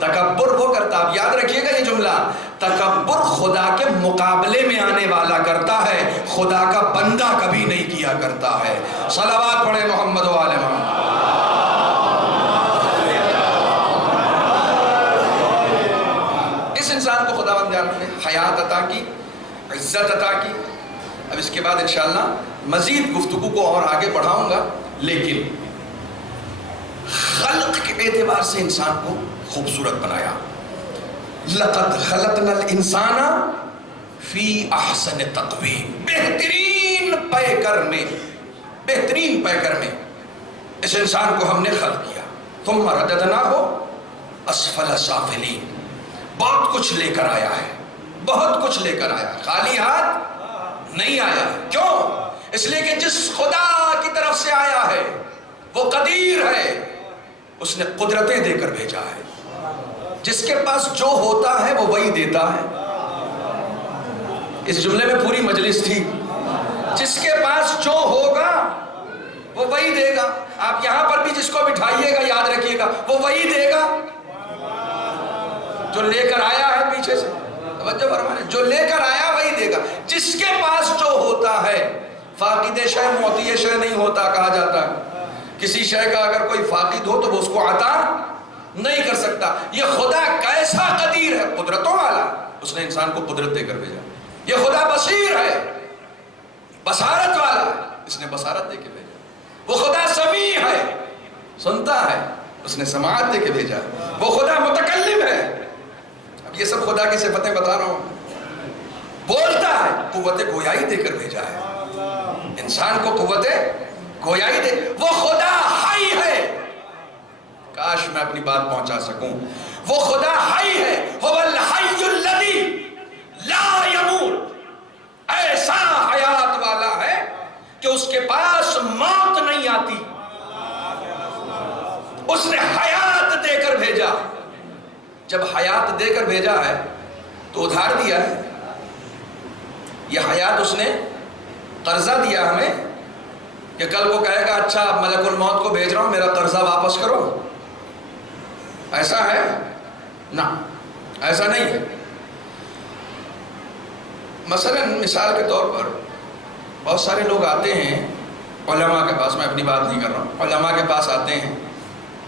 تکبر وہ کرتا. اب یاد رکھیے گا یہ جملہ، تکبر خدا کے مقابلے میں آنے والا کرتا ہے، خدا کا بندہ کبھی نہیں کیا کرتا ہے. صلوات پڑھے محمد و آل محمد. اس انسان کو خداوند عالم نے حیات عطا کی، عزت عطا کی. اب اس کے بعد انشاءاللہ مزید گفتگو کو اور آگے بڑھاؤں گا، لیکن خلق کے اعتبار سے انسان کو خوبصورت بنایا. لقد خلقنا الانسان فی احسن تقویم، بہترین پیکر میں، بہترین پیکر میں اس انسان کو ہم نے خلق کیا. ثم رددناہ اسفل سافلین. بہت کچھ لے کر آیا ہے، بہت کچھ لے کر آیا، خالی ہاتھ نہیں آیا. کیوں؟ اس لیے کہ جس خدا کی طرف سے آیا ہے وہ قدیر ہے، اس نے قدرتیں دے کر بھیجا ہے. جس کے پاس جو ہوتا ہے وہ وہی دیتا ہے. اس جملے میں پوری مجلس تھی. جس کے پاس جو ہوگا وہ وہی دے گا. آپ یہاں پر بھی جس کو بٹھائیے گا یاد رکھیے گا وہ وہی دے گا جو لے کر آیا ہے پیچھے سے. توجہ فرمائیں، جو لے کر آیا وہی دے گا. جس کے پاس جو ہوتا ہے، فاقد شے معطی شے نہیں ہوتا کہا جاتا ہے. کسی شے کا اگر کوئی فاقد ہو تو وہ اس کو عطا نہیں کر سکتا. یہ خدا کیسا قدیر ہے، قدرتوں والا. اس نے انسان کو قدرت دے کر بھیجا. یہ خدا بصیر ہے، بصارت والا ہے، اس نے بصارت دے کے بھیجا. وہ خدا سمیع ہے، سنتا ہے، اس نے سماعت دے کے بھیجا. وہ خدا متکلم ہے. اب یہ سب خدا کی صفتیں بتا رہا ہوں. بولتا ہے، قوت گویائی دے کر بھیجا ہے. انسان کو قوت گویائی دے. وہ خدا حی ہے. کاش میں اپنی بات پہنچا سکوں. وہ خدا حی ہے. هو الحی الذی لا یموت. ایسا حیات والا ہے کہ اس کے پاس موت نہیں آتی. اس نے حیات دے کر بھیجا. جب حیات دے کر بھیجا ہے تو ادھار دیا ہے. یہ حیات اس نے قرضہ دیا ہمیں کہ کل کو کہے گا اچھا ملک الموت کو بھیج رہا ہوں، میرا قرضہ واپس کرو. ایسا ہے؟ نہ، ایسا نہیں ہے. مثلا مثال کے طور پر بہت سارے لوگ آتے ہیں علماء کے پاس. میں اپنی بات نہیں کر رہا ہوں، علماء کے پاس آتے ہیں،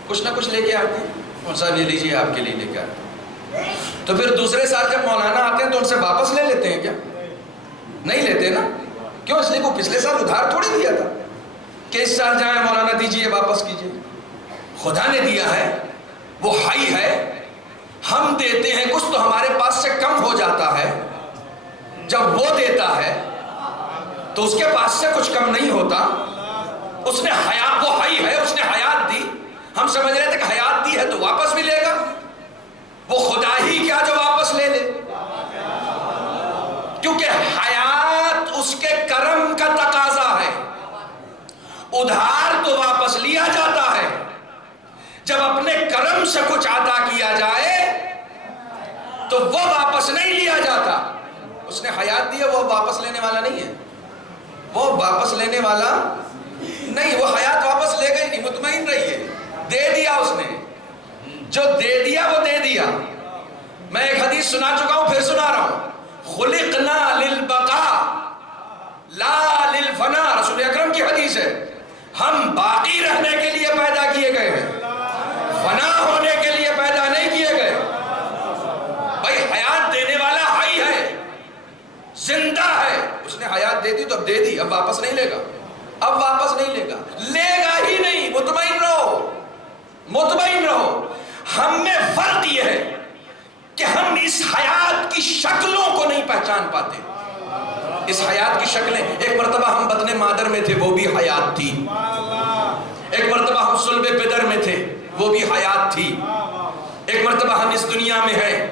کچھ نہ کچھ لے کے آتے ہیں. صاحب یہ لیجیے آپ کے لیے لے کے آتے. تو پھر دوسرے سال جب مولانا آتے ہیں تو ان سے واپس لے لیتے ہیں کیا؟ نہیں لیتے نا. کیوں؟ اس لیے وہ پچھلے سال ادھار تھوڑی دیا تھا کہ اس سال جائیں مولانا دیجیے واپس کیجیے. خدا نے دیا ہے، وہ حی ہے. ہم دیتے ہیں کچھ تو ہمارے پاس سے کم ہو جاتا ہے. جب وہ دیتا ہے تو اس کے پاس سے کچھ کم نہیں ہوتا. اس نے حیات، وہ حی ہے، اس نے حیات دی. ہم سمجھ رہے تھے کہ حیات دی ہے تو واپس بھی لے گا. وہ خدا ہی کیا جو واپس لے لے، کیونکہ حیات اس کے کرم کا تقاضا ہے. ادھار تو واپس لیا جاتا ہے، جب اپنے کرم سے کچھ عطا کیا جائے تو وہ واپس نہیں لیا جاتا. اس نے حیات دی ہے، وہ واپس لینے والا نہیں ہے. وہ واپس لینے والا نہیں، وہ حیات واپس لے گئی نہیں. مطمئن رہیے، دے دیا اس نے. جو دے دیا وہ دے دیا. میں ایک حدیث سنا چکا ہوں، پھر سنا رہا ہوں. خلقنا للبقاء لا للفنا. رسول اکرم کی حدیث ہے. ہم باقی رہنے کے لیے پیدا کیے گئے ہیں، فنا ہونے کے لیے پیدا نہیں کیے گئے. بھائی حیات دینے والا حی ہے، زندہ ہے. اس نے حیات دے دی تو اب دے دی، اب واپس نہیں لے گا. اب واپس نہیں لے گا، لے گا ہی نہیں. مطمئن رہو، مطمئن رہو. ہم میں فرق یہ ہے کہ ہم اس حیات کی شکلوں کو نہیں پہچان پاتے. اس حیات کی شکلیں، ایک مرتبہ ہم بطن مادر میں تھے، وہ بھی حیات تھی. ایک مرتبہ ہم صلب پدر میں تھے، وہ بھی حیات تھی. ایک مرتبہ ہم اس دنیا میں ہیں،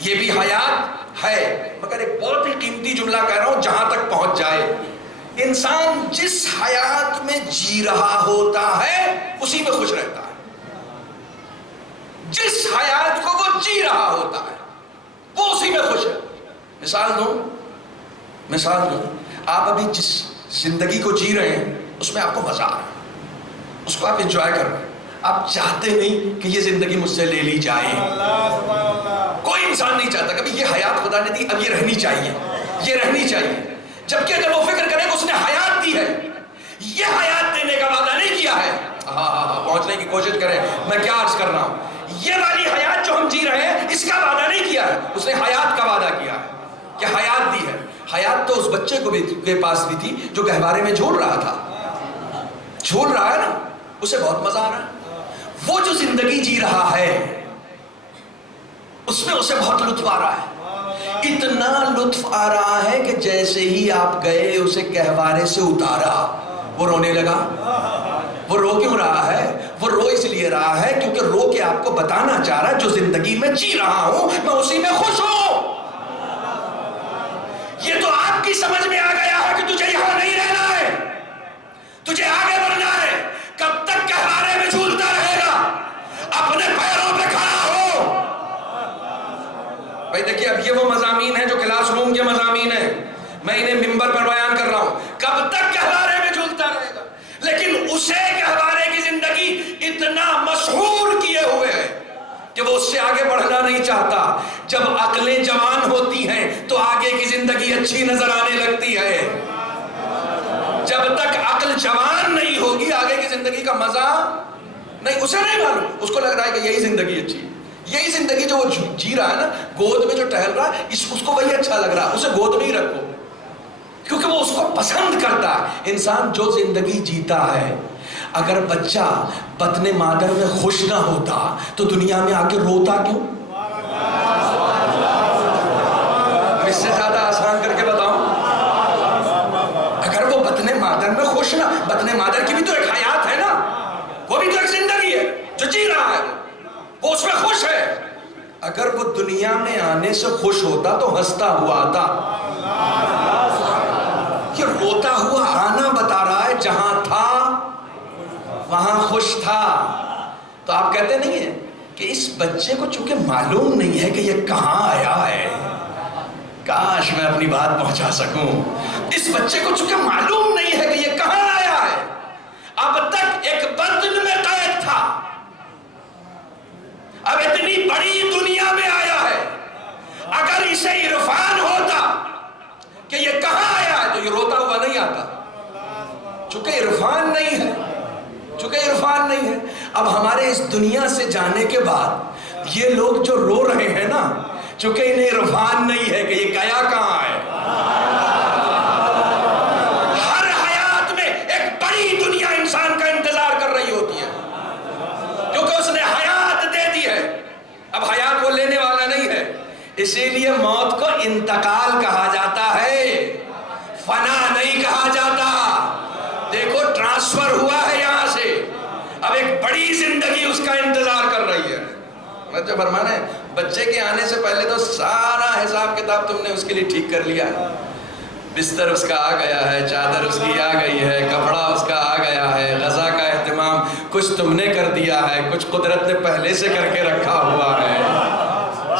یہ بھی حیات ہے. مگر ایک بہت ہی قیمتی جملہ کہہ رہا ہوں، جہاں تک پہنچ جائے. انسان جس حیات میں جی رہا ہوتا ہے اسی میں خوش رہتا ہے. جس حیات کو وہ جی رہا ہوتا ہے وہ اسی میں خوش ہے. مثال دوں، آپ ابھی جس زندگی کو جی رہے ہیں اس میں آپ کو مزہ آ رہا ہے، اس کو آپ انجوائے کر رہے ہیں. آپ چاہتے نہیں کہ یہ زندگی مجھ سے لے لی جائے. کوئی انسان نہیں چاہتا کہ یہ حیات خدا نے دی، اب یہ رہنی چاہیے، یہ رہنی چاہیے. جبکہ اگر وہ فکر کرے کہ اس نے حیات دی ہے، یہ حیات دینے کا وعدہ نہیں کیا ہے. پہنچنے کی کوشش کریں. میں کیا عرض کر رہا ہوں، یہ والی حیات جو ہم جی رہے ہیں اس کا وعدہ نہیں کیا ہے. اس نے حیات کا وعدہ کیا ہے کہ حیات دی ہے. حیات تو اس بچے کو بھی کے پاس بھی تھی جو گہوارے میں جھول رہا تھا. جھول رہا ہے نا، اسے بہت مزہ آ رہا ہے. وہ جو زندگی جی رہا ہے اس میں اسے بہت لطف آ رہا ہے. اتنا لطف آ رہا ہے کہ جیسے ہی آپ گئے اسے گہوارے سے اتارا وہ رونے لگا. وہ رو کیوں رہا ہے؟ وہ رو اس لیے رہا ہے کیونکہ رو کے آپ کو بتانا چاہ رہا ہے جو زندگی میں جی رہا ہوں میں اسی میں خوش ہوں. یہ تو آپ کی سمجھ میں آ گیا ہے کہ تجھے یہاں نہیں رہنا ہے، تجھے آگے بڑھنا ہے. کب تک گہوارے میں جھولتا رہے گا؟ اپنے پیروں پہ کھڑا ہو. بھائی دیکھیے، اب یہ وہ مضامین ہیں جو کلاس روم کے مضامین ہیں، میں انہیں ممبر پر بیان کر رہا ہوں. کب تک گہوارے میں جھولتا رہے گا؟ لیکن اسے گہوارے کی زندگی اتنا مسحور کیے ہوئے ہے کہ وہ اس سے آگے بڑھنا نہیں چاہتا. جب عقلیں جوان ہوتی ہیں تو آگے کی زندگی اچھی نظر آنے لگتی ہے. جب تک عقل جوان نہیں ہوگی آگے کی زندگی کا مزہ نہیں. اسے نہیں معلوم، اس کو لگ رہا ہے کہ یہی زندگی اچھی ہے. یہی زندگی جو وہ جی رہا ہے نا، گود میں جو ٹہل رہا ہے اس کو وہی اچھا لگ رہا ہے. اسے گود میں ہی رکھو کیونکہ وہ اس کو پسند کرتا ہے. انسان جو زندگی جیتا ہے، اگر بچہ بطن مادر میں خوش نہ ہوتا تو دنیا میں آ کے روتا کیوں؟ اس سے زیادہ آسان کر کے بتاؤں، اگر وہ بطن مادر میں خوش نہ، بطن مادر کی بھی تو ایک حیات ہے نا، وہ بھی تو ایک زندگی ہے جو جی رہا ہے، وہ اس میں خوش ہے. اگر وہ دنیا میں آنے سے خوش ہوتا تو ہنستا ہوا آتا. یہ روتا ہوا آنا بتا رہا ہے جہاں تھا وہاں خوش تھا. تو آپ کہتے نہیں ہیں کہ اس بچے کو چونکہ معلوم نہیں ہے کہ یہ کہاں آیا ہے، کاش میں اپنی بات پہنچا سکوں. اس بچے کو چونکہ معلوم نہیں ہے کہ یہ کہاں آیا ہے، اب تک ایک بطن میں قید تھا، اب اتنی بڑی دنیا میں آیا ہے. اگر اسے عرفان ہوتا کہ یہ کہاں آیا ہے تو یہ روتا ہوا نہیں آتا. چونکہ عرفان نہیں ہے، چونکہ عرفان نہیں ہے. اب ہمارے اس دنیا سے جانے کے بعد یہ لوگ جو رو رہے ہیں نا، چونکہ انہیں عرفان نہیں ہے کہ یہ گیا کہاں ہے. ہر حیات میں ایک بڑی دنیا انسان کا انتظار کر رہی ہوتی ہے، کیونکہ اس نے حیات دے دی ہے. اب حیات وہ لینے والا نہیں ہے، اسی لیے موت کو انتقال کہا جاتا ہے، فنا نہیں کہا جاتا. دیکھو ٹرانسفر ہوا ہے یہاں سے، اب ایک بڑی زندگی اس کا انتظار کر رہی ہے. میں جو فرمانا ہے، بچے کے آنے سے پہلے تو سارا حساب کتاب تم نے اس کے لیے ٹھیک کر لیا ہے. بستر اس کا آ گیا ہے، چادر اس کی آ گئی ہے، کپڑا اس کا آ گیا ہے، غذا کا اہتمام کچھ تم نے کر دیا ہے، کچھ قدرت نے پہلے سے کر کے رکھا ہوا ہے.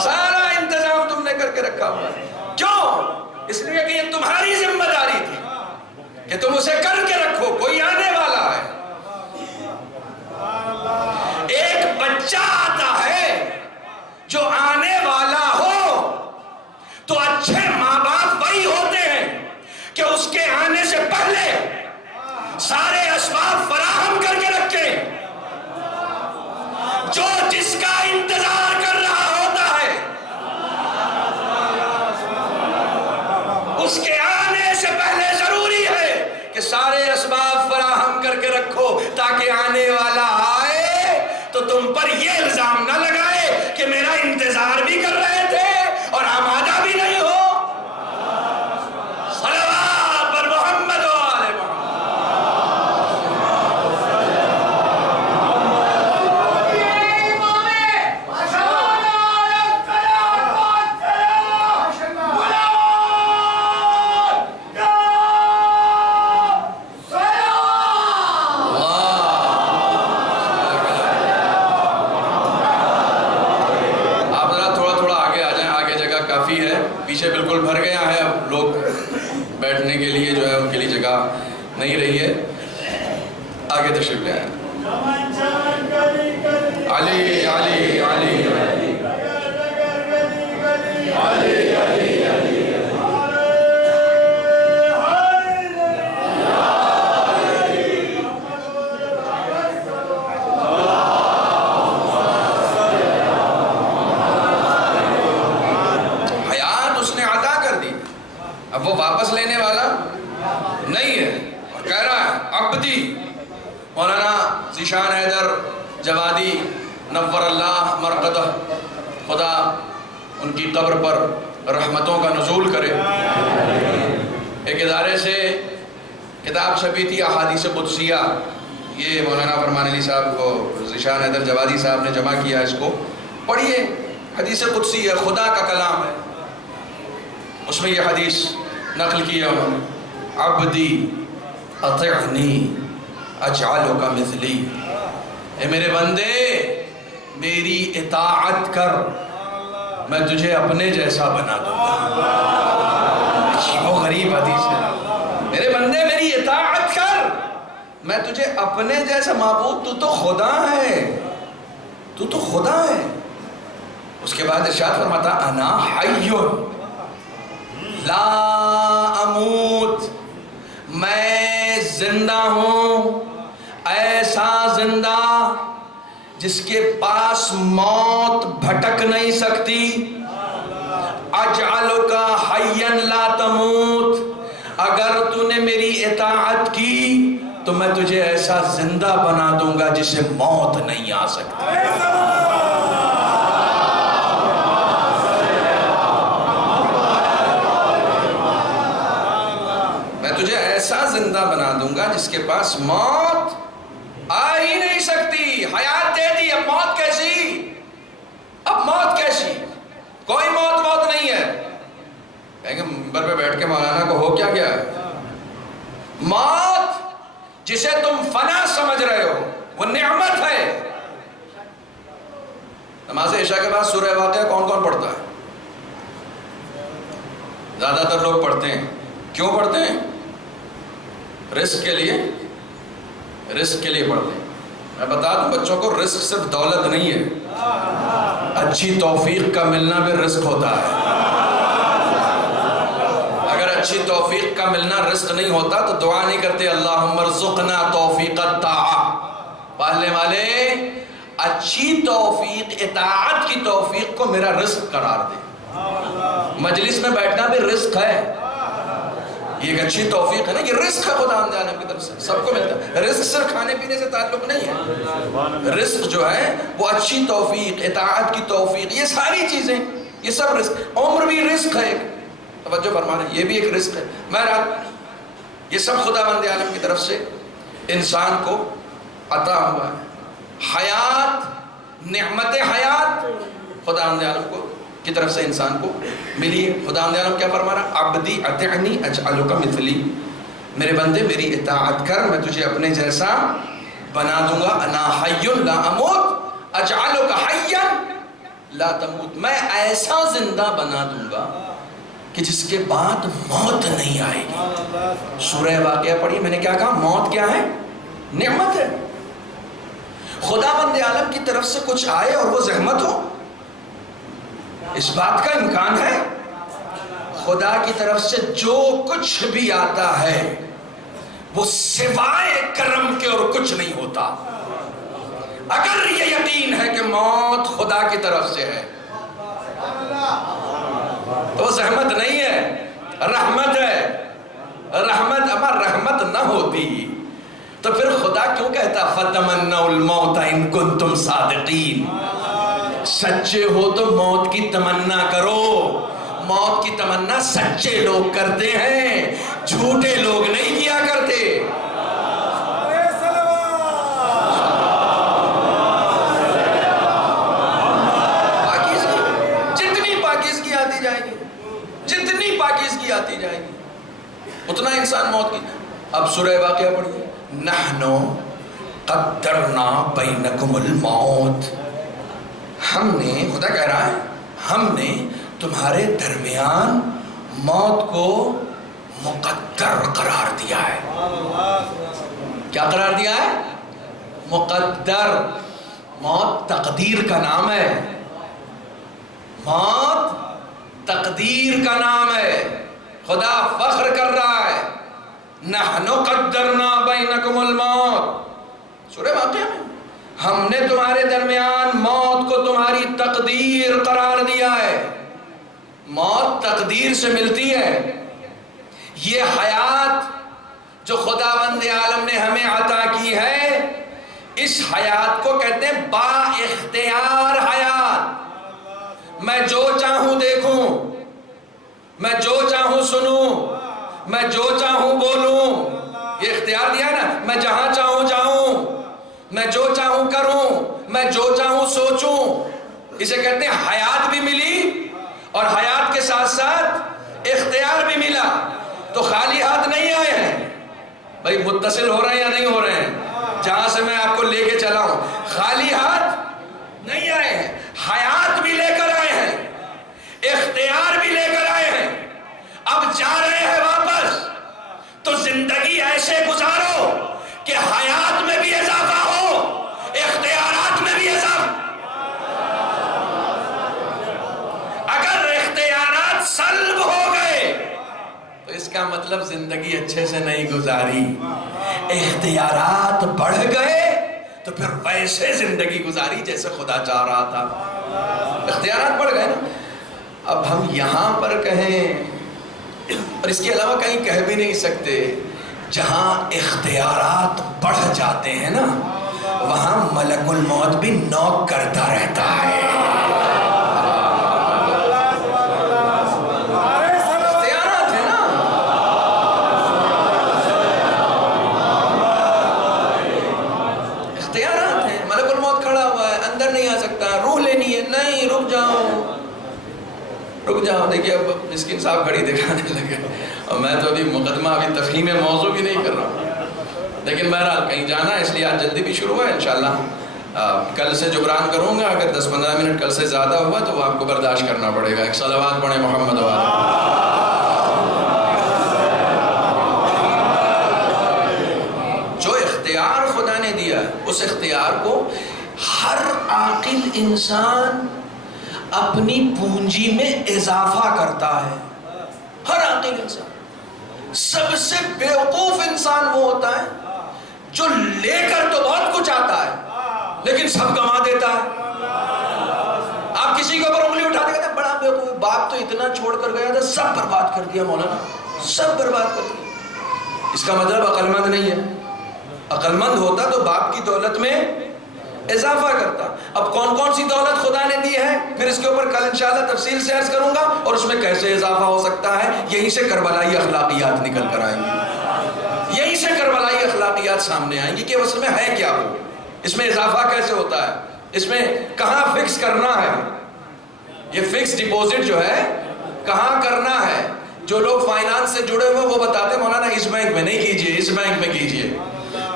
سارا انتظام تم نے کر کے رکھا ہوا ہے. کیوں؟ اس لیے کہ یہ تمہاری ذمہ داری تھی کہ تم اسے کر کے رکھو، کوئی آنے والا ہے. ایک بچہ آتا ہے جو آنے والا ہو تو اچھے ماں باپ وہی ہوتے ہیں کہ اس کے آنے سے پہلے سارے اسباب فراہم کر کے رکھیں. جو جس کا انتظار کر رہا ہوتا ہے اس کے آنے سے پہلے ضروری ہے کہ سارے اسباب فراہم کر کے رکھو، تاکہ آنے والا آئے تو تم پر یہ الزام نہ لگائے کہ میرا انتظار بھی کر رہے تھے اور آمادہ بھی نہیں ہو. صلوات پر محمد و آل محمد. پیچھے بالکل بھر گیا ہے، اب لوگ بیٹھنے کے لیے جو ہے ان کے لیے جگہ نہیں رہی ہے. آگے تشریف لے آئیں. علی علی علی اب وہ واپس لینے والا نہیں ہے، اور کہہ رہا ہے عبدی. مولانا ذیشان حیدر جوادی نور اللہ مرقدہ، خدا ان کی قبر پر رحمتوں کا نزول کرے، ایک ادارے سے کتاب چھپی تھی احادیث قدسیہ. یہ مولانا فرمان علی صاحب کو ذیشان حیدر جوادی صاحب نے جمع کیا، اس کو پڑھیے. حدیث قدسی ہے، خدا کا کلام ہے. اس میں یہ حدیث نقل کیا انہوں نے، عبدی اطعنی اجعلک مثلی. اے میرے بندے میری اطاعت کر، میں تجھے اپنے جیسا بنا دوں گا. عجیب و غریب حدیث ہے. میرے بندے میری اطاعت کر، میں تجھے اپنے جیسا. معبود تو تو خدا ہے، تو تو خدا ہے. اس کے بعد ارشاد فرماتا انا حی لا اموت، میں زندہ ہوں، ایسا زندہ جس کے پاس موت بھٹک نہیں سکتی. اجعلک حیا لا تموت، اگر تو نے میری اطاعت کی تو میں تجھے ایسا زندہ بنا دوں گا جسے موت نہیں آ سکتی. تجھے ایسا زندہ بنا دوں گا جس کے پاس موت آ ہی نہیں سکتی. حیات دے دی، اب موت کیسی؟ اب موت کیسی؟ کوئی موت نہیں ہے. کہیں گے منبر پہ بیٹھ کے مولانا کو ہو کیا گیا ہے؟ موت جسے تم فنا سمجھ رہے ہو وہ نعمت ہے. نماز عشاء کے بعد سورہ واقعہ کون کون پڑھتا ہے؟ زیادہ تر لوگ پڑھتے ہیں. کیوں پڑھتے ہیں؟ رزق کے لیے، رزق کے لیے پڑھتے ہیں. میں بتا دوں بچوں کو، رزق صرف دولت نہیں ہے، اچھی توفیق کا ملنا بھی رزق ہوتا ہے. اگر اچھی توفیق کا ملنا رزق نہیں ہوتا تو دعا نہیں کرتے اللہم ارزقنا توفیق الطاعہ. پالنے والے اچھی توفیق، اطاعت کی توفیق کو میرا رزق قرار دے۔ مجلس میں بیٹھنا بھی رزق ہے، یہ ایک اچھی توفیق ہے نا، یہ رزق ہے خدا عالم کی طرف سے، سب کو ملتا ہے۔ رزق صرف کھانے پینے سے تعلق نہیں ہے، رزق جو ہے وہ اچھی توفیق، اطاعت کی توفیق، یہ ساری چیزیں، یہ سب رزق۔ عمر بھی رزق ہے، توجہ فرما رہے ہیں، یہ بھی ایک رزق ہے۔ بہرحال یہ سب خدا عالم کی طرف سے انسان کو عطا ہوا ہے۔ حیات، نعمت حیات خدا عالم کو کی طرف سے انسان کو ملی ہے۔ خدا عالم کیا فرما رہا؟ عبدی اطعنی اجعلک مثلی، میرے بندے میری اطاعت کر، میں تجھے اپنے جیسا بنا دوں گا۔ انا حی لا اموت اجعلک حیا لا تموت، میں ایسا زندہ بنا دوں گا کہ جس کے بعد موت نہیں آئے گی۔ سورہ واقعہ پڑھی، میں نے کیا کہا؟ موت کیا ہے؟ نعمت ہے۔ خدا بند عالم کی طرف سے کچھ آئے اور وہ زحمت ہو، اس بات کا امکان ہے؟ خدا کی طرف سے جو کچھ بھی آتا ہے وہ سوائے کرم کے اور کچھ نہیں ہوتا۔ اگر یہ یقین ہے کہ موت خدا کی طرف سے ہے تو وہ زحمت نہیں ہے، رحمت ہے۔ رحمت، اما رحمت نہ ہوتی تو پھر خدا کیوں کہتا فَتَمَنَّوْا الْمَوْتَ إِن كُنْتُمْ صَادِقِينَ؟ سچے ہو تو موت کی تمنا کرو۔ موت کی تمنا سچے لوگ کرتے ہیں، جھوٹے لوگ نہیں کیا کرتے۔ آتی جائے گی اتنا انسان موت کی۔ اب سورہ واقعہ پڑھیے، نحنو قدرنا بینکم الموت، ہم نے، خدا کہہ رہا ہے ہم نے تمہارے درمیان موت کو مقدر قرار دیا ہے۔ کیا قرار دیا ہے؟ مقدر۔ موت تقدیر کا نام ہے، موت تقدیر کا نام ہے۔ خدا فخر کر رہا ہے، نحنو قدرنا بینکم الموت، سورہ واقعہ میں ہم نے تمہارے درمیان موت کو تمہاری تقدیر قرار دیا ہے۔ موت تقدیر سے ملتی ہے۔ یہ حیات جو خدا بند عالم نے ہمیں عطا کی ہے، اس حیات کو کہتے ہیں با اختیار حیات۔ میں جو چاہوں دیکھوں، میں جو چاہوں سنوں، میں جو چاہوں بولوں، یہ اختیار دیا نا۔ میں جہاں چاہوں جاؤں، میں جو چاہوں کروں، میں جو چاہوں سوچوں، اسے کہتے ہیں حیات بھی ملی اور حیات کے ساتھ ساتھ اختیار بھی ملا۔ تو خالی ہاتھ نہیں آئے ہیں بھائی، متصل ہو رہے ہیں یا نہیں ہو رہے ہیں؟ جہاں سے میں آپ کو لے کے چلا ہوں، خالی ہاتھ نہیں آئے ہیں، حیات بھی لے کر آئے ہیں، اختیار بھی لے کر آئے ہیں۔ اب جا رہے ہیں واپس تو زندگی ایسے گزارو کہ حیات میں بھی اضافہ ہو، اختیارات میں بھی اضافہ۔ اگر اختیارات سلب ہو گئے تو اس کا مطلب زندگی اچھے سے نہیں گزاری۔ اختیارات بڑھ گئے تو پھر ویسے زندگی گزاری جیسے خدا چاہ رہا تھا۔ اختیارات بڑھ گئے نا۔ اب ہم یہاں پر کہیں اور اس کے علاوہ کہیں کہہ بھی نہیں سکتے، جہاں اختیارات بڑھ جاتے ہیں نا وہاں ملک الموت بھی نوک کرتا رہتا ہے۔ اختیارات ہے نا، اختیارات ہیں۔ ملک الموت کھڑا ہوا ہے، اندر نہیں آ سکتا، روح لینی ہے، نہیں رک جاؤ رک جاؤ۔ دیکھیے اب مسکین صاحب گھڑی دکھانے لگے اور میں تو ابھی مقدمہ ابھی تفہیم موضوع بھی نہیں کر رہا ہوں، لیکن بہرحال کہیں جانا ہے اس لیے آج جلدی بھی شروع ہوا ہے۔ انشاءاللہ کل سے جبران کروں گا، اگر 10-15 منٹ کل سے زیادہ ہوا تو وہ آپ کو برداشت کرنا پڑے گا۔ ایک صلوات پڑھیں محمد والے۔ جو اختیار خدا نے دیا اس اختیار کو ہر عاقل انسان اپنی پونجی میں اضافہ کرتا ہے۔ ہر عاقل انسان، سب سے بیوقوف انسان وہ ہوتا ہے جو لے کر تو بہت کچھ آتا ہے لیکن سب گنوا دیتا ہے. آپ کسی کے اوپر انگلی اٹھا دے کہتے ہیں بڑا بیوقوف باپ تو اتنا چھوڑ کر گیا تھا, سب برباد کر دیا مولانا, سب برباد کر دیا. اس کا مطلب عقل مند نہیں ہے. عقل مند ہوتا تو باپ کی دولت میں اضافہ کرتا. اب کون کون سی دولت خدا نے دی ہے پھر اس کے اوپر کل انشاءاللہ تفصیل سے عرض کروں گا, اور اس میں کیسے اضافہ ہو سکتا ہے. یہیں سے کربلائی اخلاقیات نکل کر آئیں گی, یہیں سے کربلائی اخلاقیات سامنے آئیں گی کہ اس میں ہے کیا, ہو اس میں اضافہ کیسے ہوتا ہے, اس میں کہاں فکس کرنا ہے. یہ فکس ڈپوزٹ جو ہے کہاں کرنا ہے. جو لوگ فائنانس سے جڑے ہوئے وہ بتاتے ہیں مولانا اس بینک میں نہیں کیجئے, اس بینک میں کیجئے.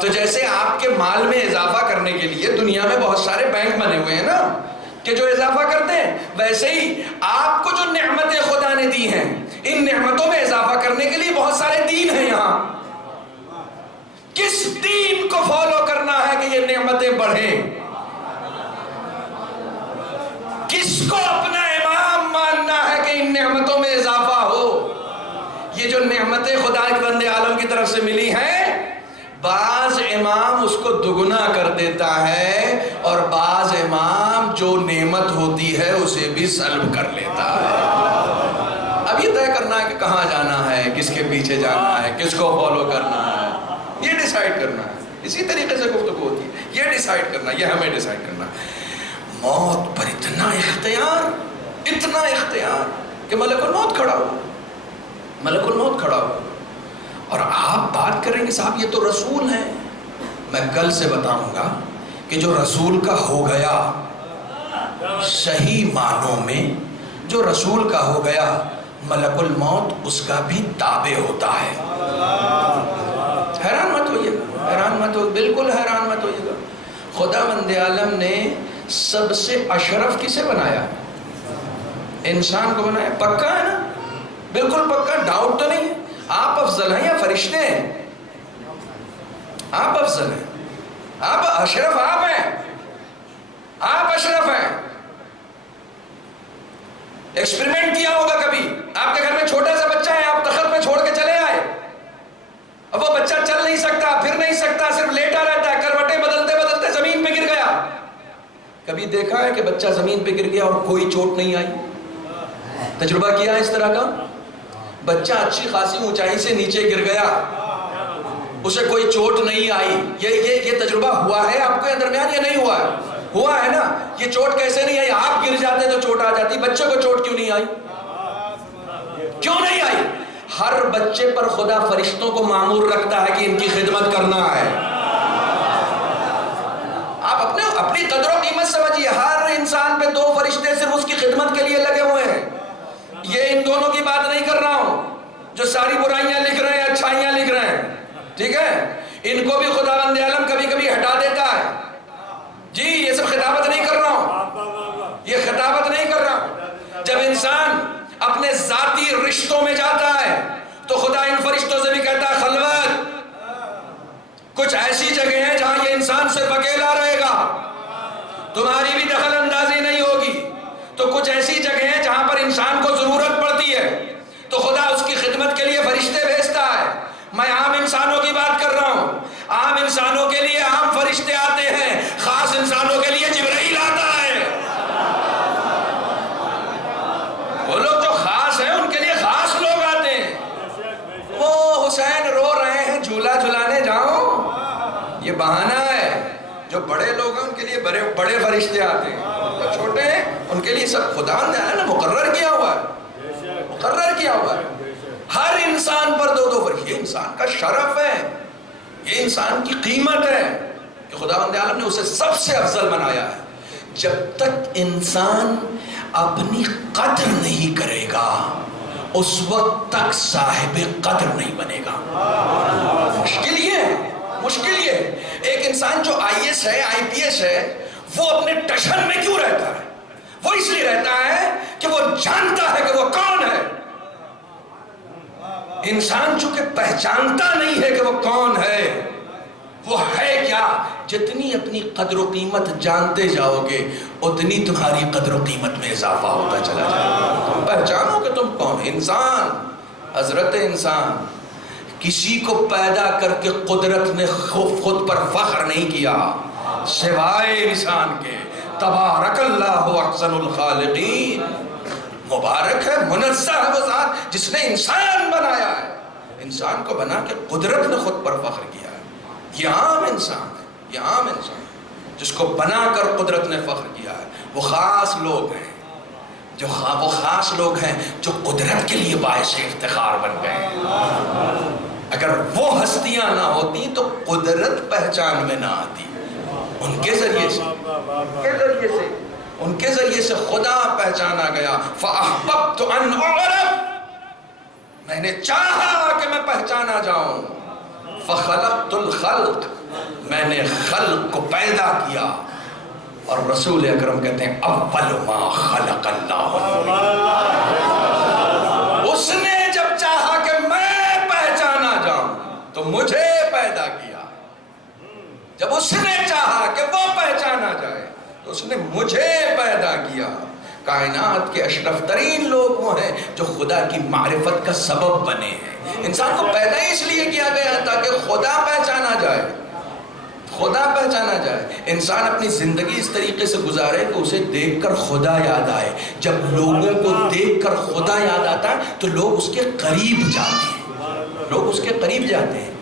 تو جیسے آپ کے مال میں اضافہ کرنے کے لیے دنیا میں بہت سارے بینک بنے ہوئے ہیں نا کہ جو اضافہ کرتے ہیں, ویسے ہی آپ کو جو نعمتیں خدا نے دی ہیں ان نعمتوں میں اضافہ کرنے کے لیے بہت سارے دین ہیں یہاں. کس دین کو فالو کرنا ہے کہ یہ نعمتیں بڑھیں؟ کس کو اپنا امام ماننا ہے کہ ان نعمتوں میں اضافہ ہو؟ یہ جو نعمتیں خدا کے بندے عالم کی طرف سے ملی ہیں, بعض امام اس کو دگنا کر دیتا ہے اور بعض امام جو نعمت ہوتی ہے اسے بھی سلب کر لیتا ہے. اب یہ طے کرنا ہے کہ کہاں جانا ہے, کس کے پیچھے جانا ہے, کس کو فالو کرنا ہے, یہ ڈیسائیڈ کرنا ہے. اسی طریقے سے گفتگو ہوتی ہے, یہ ڈیسائیڈ کرنا, یہ ہمیں ڈیسائیڈ کرنا. موت پر اتنا اختیار کہ ملک الموت کھڑا ہو, ملک الموت کھڑا ہو. اور آپ بات کریں گے صاحب یہ تو رسول ہیں. میں کل سے بتاؤں گا کہ جو رسول کا ہو گیا, صحیح معنوں میں جو رسول کا ہو گیا, ملک الموت اس کا بھی تابع ہوتا ہے. حیران مت ہوئیے گا, حیران مت ہو, بالکل حیران مت ہوئیے گا. خدا بند عالم نے سب سے اشرف کسے بنایا؟ انسان کو بنایا. پکا ہے نا, بالکل پکا, ڈاؤٹ تو نہیں ہے. آپ افضل ہیں یا فرشتے ہیں؟ آپ افضل ہیں, آپ اشرف, آپ ہیں, آپ اشرف ہیں. ایکسپریمنٹ کیا ہوگا کبھی, آپ کے گھر میں چھوٹا سا بچہ ہے, آپ تخت میں چھوڑ کے چلے آئے, اب وہ بچہ چل نہیں سکتا, پھر نہیں سکتا, صرف لیٹا رہتا ہے, کروٹیں بدلتے بدلتے زمین پہ گر گیا. کبھی دیکھا ہے کہ بچہ زمین پہ گر گیا اور کوئی چوٹ نہیں آئی؟ تجربہ کیا ہے اس طرح کا؟ بچہ اچھی خاصی اونچائی سے نیچے گر گیا, اسے کوئی چوٹ نہیں آئی. یہ تجربہ ہوا ہے آپ کے درمیان یا نہیں ہوا ہے؟ ہوا ہے نا. یہ چوٹ کیسے نہیں آئی؟ آپ گر جاتے تو چوٹ آ جاتی, بچے کو چوٹ کیوں نہیں آئی؟ کیوں نہیں آئی؟ ہر بچے پر خدا فرشتوں کو مامور رکھتا ہے کہ ان کی خدمت کرنا ہے. آپ اپنی قدر و قیمت سمجھیے. ہر انسان پہ 2 فرشتے صرف اس کی خدمت کے لیے لگے ہوئے ہیں. یہ ان دونوں کی بات نہیں کر رہا ہوں جو ساری برائیاں لکھ رہے ہیں, اچھائیاں لکھ رہے ہیں, ٹھیک ہے. ان کو بھی خدا بند عالم کبھی کبھی ہٹا دیتا ہے. جی یہ سب خطابت نہیں کر رہا ہوں, یہ خطابت نہیں کر رہا ہوں. جب انسان اپنے ذاتی رشتوں میں جاتا ہے تو خدا ان فرشتوں سے بھی کہتا ہے خلوت. کچھ ایسی جگہ ہیں جہاں یہ انسان صرف اکیلا رہے گا, تمہاری بھی دخل اندازی نہیں ہوگی. تو کچھ ایسی جگہ ہیں جہاں پر انسان کو ضرورت پڑتی ہے تو خدا اس کی خدمت کے لیے فرشتے بھیجتا ہے. میں عام انسانوں کی بات کر رہا ہوں. عام انسانوں کے لیے عام فرشتے آتے ہیں, خاص انسانوں کے لیے جبرائیل آتا ہے. وہ لوگ جو خاص ہیں ان کے لیے خاص لوگ آتے ہیں. وہ حسین رو رہے ہیں, جھولا جھلانے جاؤں, یہ بہانہ ہے. جو بڑے لوگ ہیں ان کے لیے بڑے فرشتے آتے ہیں, جو چھوٹے ہیں ان کے لیے سب خدا نے نا مقرر کیا ہوا ہے, مقرر کیا ہوا ہے. ہر انسان پر 2 فرشتے. یہ انسان کا شرف ہے, یہ انسان کی قیمت ہے کہ خدا بند عالم نے اسے سب سے افضل بنایا ہے. جب تک انسان اپنی قدر نہیں کرے گا اس وقت تک صاحب قدر نہیں بنے گا. مشکل یہ ہے, مشکل یہ ہے. ایک انسان جو IAS ہے, IPS ہے, وہ اپنے ٹشن میں کیوں رہتا ہے؟ وہ اس لیے رہتا ہے کہ وہ جانتا ہے کہ وہ کون ہے. انسان چونکہ پہچانتا نہیں ہے کہ وہ کون ہے, وہ ہے کیا. جتنی اپنی قدر و قیمت جانتے جاؤ گے اتنی تمہاری قدر و قیمت میں اضافہ ہوتا چلا جائے گا. تم پہچانو کہ تم کون. انسان, حضرت انسان, کسی کو پیدا کر کے قدرت نے خود پر فخر نہیں کیا سوائے انسان کے. تبارک اللہ احسن الخالقین. مبارک ہے، منزہ ہے وہ ذات جس نے انسان بنایا ہے. انسان کو بنا کے قدرت نے خود پر فخر کیا ہے. یہ عام انسان ہے، یہ عام انسان جس کو بنا کر قدرت نے فخر کیا ہے. وہ خاص لوگ ہیں وہ خاص لوگ ہیں جو قدرت کے لیے باعث افتخار بن گئے. اگر وہ ہستیاں نہ ہوتی تو قدرت پہچان میں نہ آتی. ان کے ذریعے سے خدا پہچانا گیا. فَأَحْبَبْتُ أَنْ أُعْرَفَ. میں نے چاہا کہ میں پہچانا جاؤں. فَخَلَقْتُ الْخَلْقَ. میں نے خلق کو پیدا کیا. اور رسول اکرم کہتے ہیں اول ما خلق اللہ. اس نے جب چاہا کہ میں پہچانا جاؤں تو مجھے پیدا کیا. جب اس نے چاہا کہ وہ پہچانا جائے تو اس نے مجھے پیدا کیا. کائنات کے اشرف ترین لوگ وہ ہیں جو خدا کی معرفت کا سبب بنے ہیں. انسان کو پیدا اس لیے کیا گیا تاکہ خدا پہچانا جائے. خدا پہچانا جائے. انسان اپنی زندگی اس طریقے سے گزارے کہ اسے دیکھ کر خدا یاد آئے. جب لوگوں کو دیکھ کر خدا یاد آتا ہے تو لوگ اس کے قریب جاتے ہیں. لوگ اس کے قریب جاتے ہیں.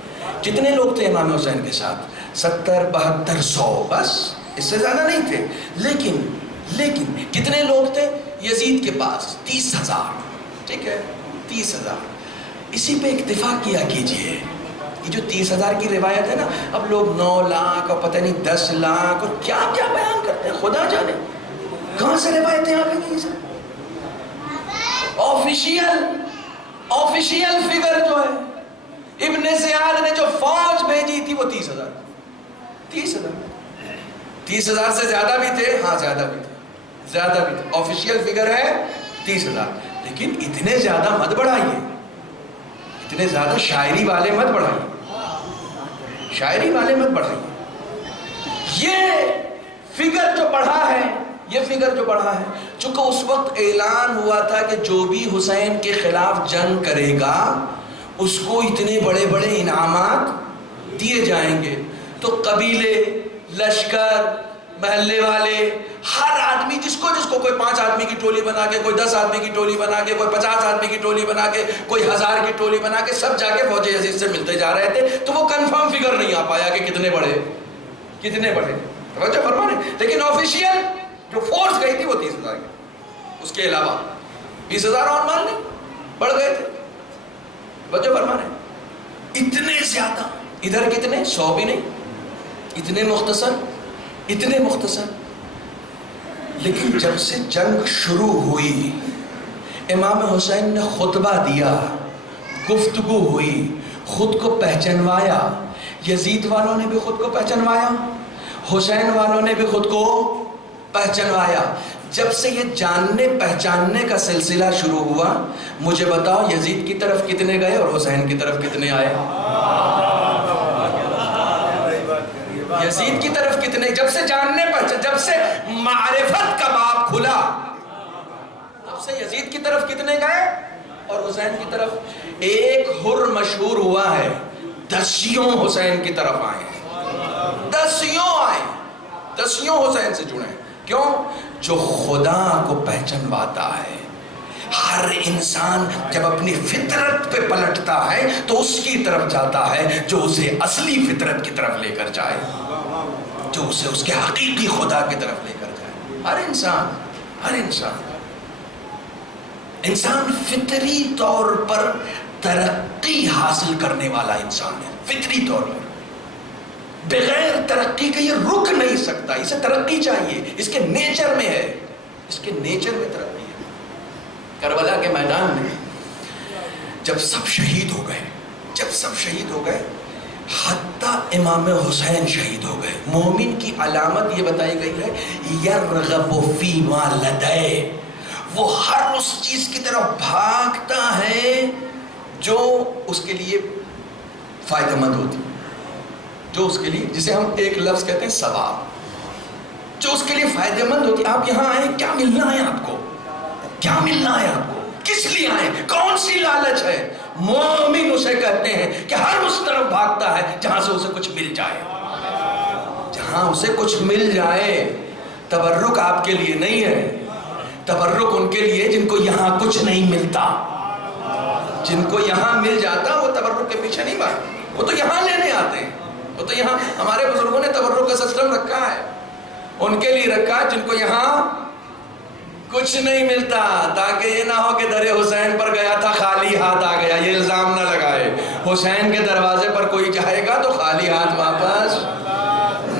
جتنے لوگ تھے امام حسین کے ساتھ 70 72 100 بس، اس سے زیادہ نہیں تھے. لیکن کتنے لوگ تھے یزید کے پاس 30,000. ٹھیک ہے 30,000. اسی پہ اکتفا کیا کیجئے. یہ جو 30,000 کی روایت ہے نا، اب لوگ 9 لاکھ اور پتہ نہیں 10 لاکھ اور کیا کیا بیان کرتے ہیں. خدا جانے کہاں سے روایتیں آ گئی. آفیشیل فگر جو ہے ابن زیاد نے جو فوج بھیجی تھی وہ 30,000. 30,000 سے زیادہ بھی تھے. ہاں زیادہ بھی تھے. آفیشیل فگر ہے 30,000. لیکن اتنے زیادہ مت بڑھائیے. اتنے زیادہ شاعری والے مت بڑھائیے. یہ فگر جو بڑھا ہے چونکہ اس وقت اعلان ہوا تھا کہ جو بھی حسین کے خلاف جنگ کرے گا اس کو اتنے بڑے بڑے انعامات دیے جائیں گے. تو قبیلے، لشکر، محلے والے، ہر آدمی جس کو کوئی 5 آدمی کی ٹولی بنا کے، کوئی 10 آدمی کی ٹولی بنا کے، کوئی 50 آدمی کی ٹولی بنا کے، کوئی 1000 کی ٹولی بنا کے، سب جا کے فوج یزید سے ملتے جا رہے تھے. تو وہ کنفرم فگر نہیں آ پایا کہ کتنے بڑے. توجہ فرما رہے. لیکن آفیشیل جو فورس گئی تھی وہ 30,000 کی. اس کے علاوہ 20,000 اور مان لیں بڑھ گئے تھے. توجہ فرما رہے. اتنے زیادہ. ادھر کتنے 100 بھی نہیں. اتنے مختصر. لیکن جب سے جنگ شروع ہوئی امام حسین نے خطبہ دیا، گفتگو ہوئی، خود کو پہچنوایا. یزید والوں نے بھی خود کو پہچنوایا، حسین والوں نے بھی خود کو پہچنوایا. جب سے یہ جاننے پہچاننے کا سلسلہ شروع ہوا، مجھے بتاؤ یزید کی طرف کتنے گئے اور حسین کی طرف کتنے آئے؟ یزید کی طرف کتنے؟ جب سے جاننے پہچان، جب سے معرفت کا باب کھلا، تب سے یزید کی طرف کتنے گئے اور حسین کی طرف. ایک حر مشہور ہوا ہے 10 حسین کی طرف آئے. 10 حسین سے جڑے. کیوں؟ جو خدا کو پہچنواتا ہے. ہر انسان جب اپنی فطرت پہ پلٹتا ہے تو اس کی طرف جاتا ہے جو اسے اصلی فطرت کی طرف لے کر جائے، جو اسے اس کے حقیقی خدا کی طرف لے کر جائے. ہر انسان فطری طور پر ترقی حاصل کرنے والا انسان ہے. فطری طور پر بغیر ترقی کے یہ رک نہیں سکتا. اسے ترقی چاہیے. اس کے نیچر میں ہے. ترقی ہے. کربلا کے میدان میں جب سب شہید ہو گئے حتیٰ امام حسین شہید ہو گئے. مومن کی علامت یہ بتائی گئی ہے یرغب فیما لدیہ. وہ ہر اس چیز کی طرف بھاگتا ہے جو اس کے لیے فائدہ مند ہوتی، جو اس کے لیے، جسے ہم ایک لفظ کہتے ہیں ثواب، جو اس کے لیے فائدہ مند ہوتی. آپ یہاں آئے، کیا ملنا ہے آپ کو؟ کس لیے آئے؟ کون سی لالچ ہے؟ مومن اسے کہتے ہیں کہ ہر اس طرف بھاگتا ہے جہاں سے اسے کچھ مل جائے، جہاں اسے کچھ مل جائے۔ تبرک آپ کے لیے نہیں ہے، تبرک ان کے لیے جن کو یہاں کچھ نہیں ملتا۔ جن کو یہاں مل جاتا وہ تبرک کے پیچھے نہیں بھاگتے، وہ تو یہاں لینے آتے ہیں۔ وہ تو یہاں ہمارے بزرگوں نے تبرک کا سسٹم رکھا ہے، ان کے لیے رکھا ہے جن کو یہاں کچھ نہیں ملتا، تاکہ یہ نہ ہو کہ در حسین پر گیا تھا خالی ہاتھ آ گیا، یہ الزام نہ لگائے۔ حسین کے دروازے پر کوئی جائے گا تو خالی ہاتھ واپس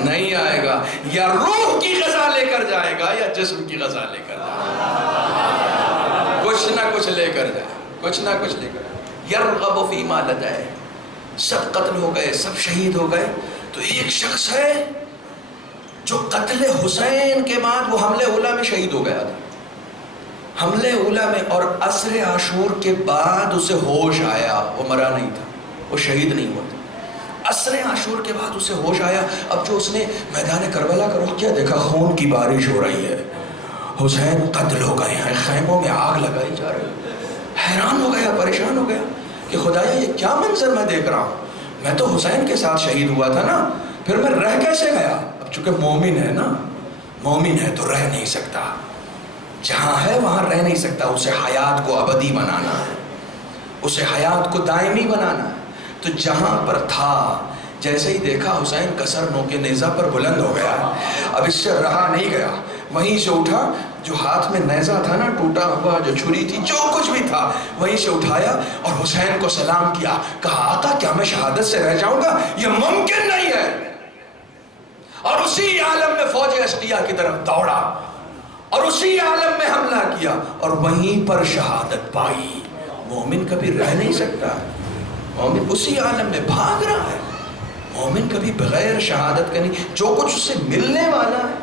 نہیں آئے گا، یا روح کی غذا لے کر جائے گا یا جسم کی غذا لے کر جائے گا، کچھ نہ کچھ لے کر جائے، کچھ نہ کچھ لے کر جائے۔ یرغب فیما لدیہ، سب قتل ہو گئے، سب شہید ہو گئے، تو ایک شخص ہے جو قتل حسین کے بعد وہ حملے اولا میں شہید ہو گیا تھا، حملے اولا میں، اور عصر عاشور کے بعد اسے ہوش آیا، وہ مرا نہیں تھا، وہ شہید نہیں ہوا تھا۔ عصر عاشور کے بعد اسے ہوش آیا، اب جو اس نے میدان کربلا کا رخ کیا، دیکھا خون کی بارش ہو رہی ہے، حسین قتل ہو گئے ہیں، خیموں میں آگ لگائی جا رہی ہے۔ حیران ہو گیا، پریشان ہو گیا کہ خدایا یہ کیا منظر میں دیکھ رہا ہوں، میں تو حسین کے ساتھ شہید ہوا تھا نا، پھر میں رہ کیسے گیا؟ اب چونکہ مومن ہے نا، مومن ہے تو رہ نہیں سکتا، جہاں ہے وہاں رہ نہیں سکتا، اسے حیات کو ابدی بنانا ہے، اسے حیات کو دائمی بنانا ہے۔ تو جہاں پر تھا، جیسے ہی دیکھا حسین کسر نو کے نیزہ پر بلند ہو گیا، اب اس سے رہا نہیں گیا، وہیں سے اٹھا، جو ہاتھ میں نیزہ تھا نا ٹوٹا ہوا، جو چھری تھی، جو کچھ بھی تھا، وہیں سے اٹھایا اور حسین کو سلام کیا، کہا آقا کیا میں شہادت سے رہ جاؤں گا؟ یہ ممکن نہیں ہے۔ اور اسی عالم میں فوج اشقیہ کی طرف دوڑا اور اسی عالم میں حملہ کیا اور وہیں پر شہادت پائی۔ مومن کبھی رہ نہیں سکتا، مومن اسی عالم میں بھاگ رہا ہے، مومن کبھی بغیر شہادت کا نہیں، جو کچھ اس سے ملنے والا ہے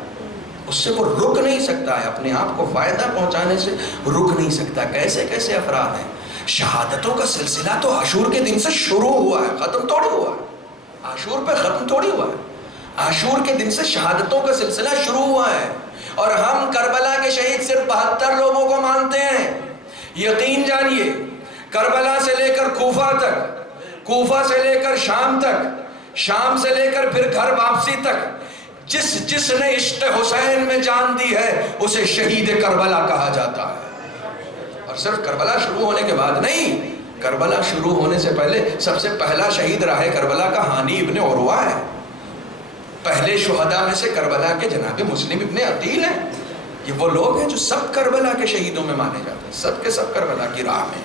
اس سے وہ رک نہیں سکتا ہے، اپنے آپ کو فائدہ پہنچانے سے رک نہیں سکتا۔ کیسے کیسے افراد ہیں، شہادتوں کا سلسلہ تو عاشور کے دن سے شروع ہوا ہے، ختم تھوڑی ہوا ہے، عاشور پہ ختم تھوڑی ہوا ہے، عاشور کے دن سے شہادتوں کا سلسلہ شروع ہوا ہے۔ اور ہم کربلا کے شہید صرف 72 لوگوں کو مانتے ہیں، یقین جانیے، کربلا سے لے کر کوفہ تک، کوفہ سے لے کر شام تک، شام سے لے کر پھر گھر واپسی تک، جس نے عشق حسین میں جان دی ہے اسے شہید کربلا کہا جاتا ہے۔ اور صرف کربلا شروع ہونے کے بعد نہیں، کربلا شروع ہونے سے پہلے سب سے پہلا شہید راہ کربلا کا ہانی ابن عروہ ہے۔ پہلے شہداء میں سے کربلا کے جناب مسلم ابن عقیل ہیں۔ یہ وہ لوگ ہیں جو سب کربلا کے شہیدوں میں مانے جاتے ہیں، سب کے سب کربلا کی راہ میں،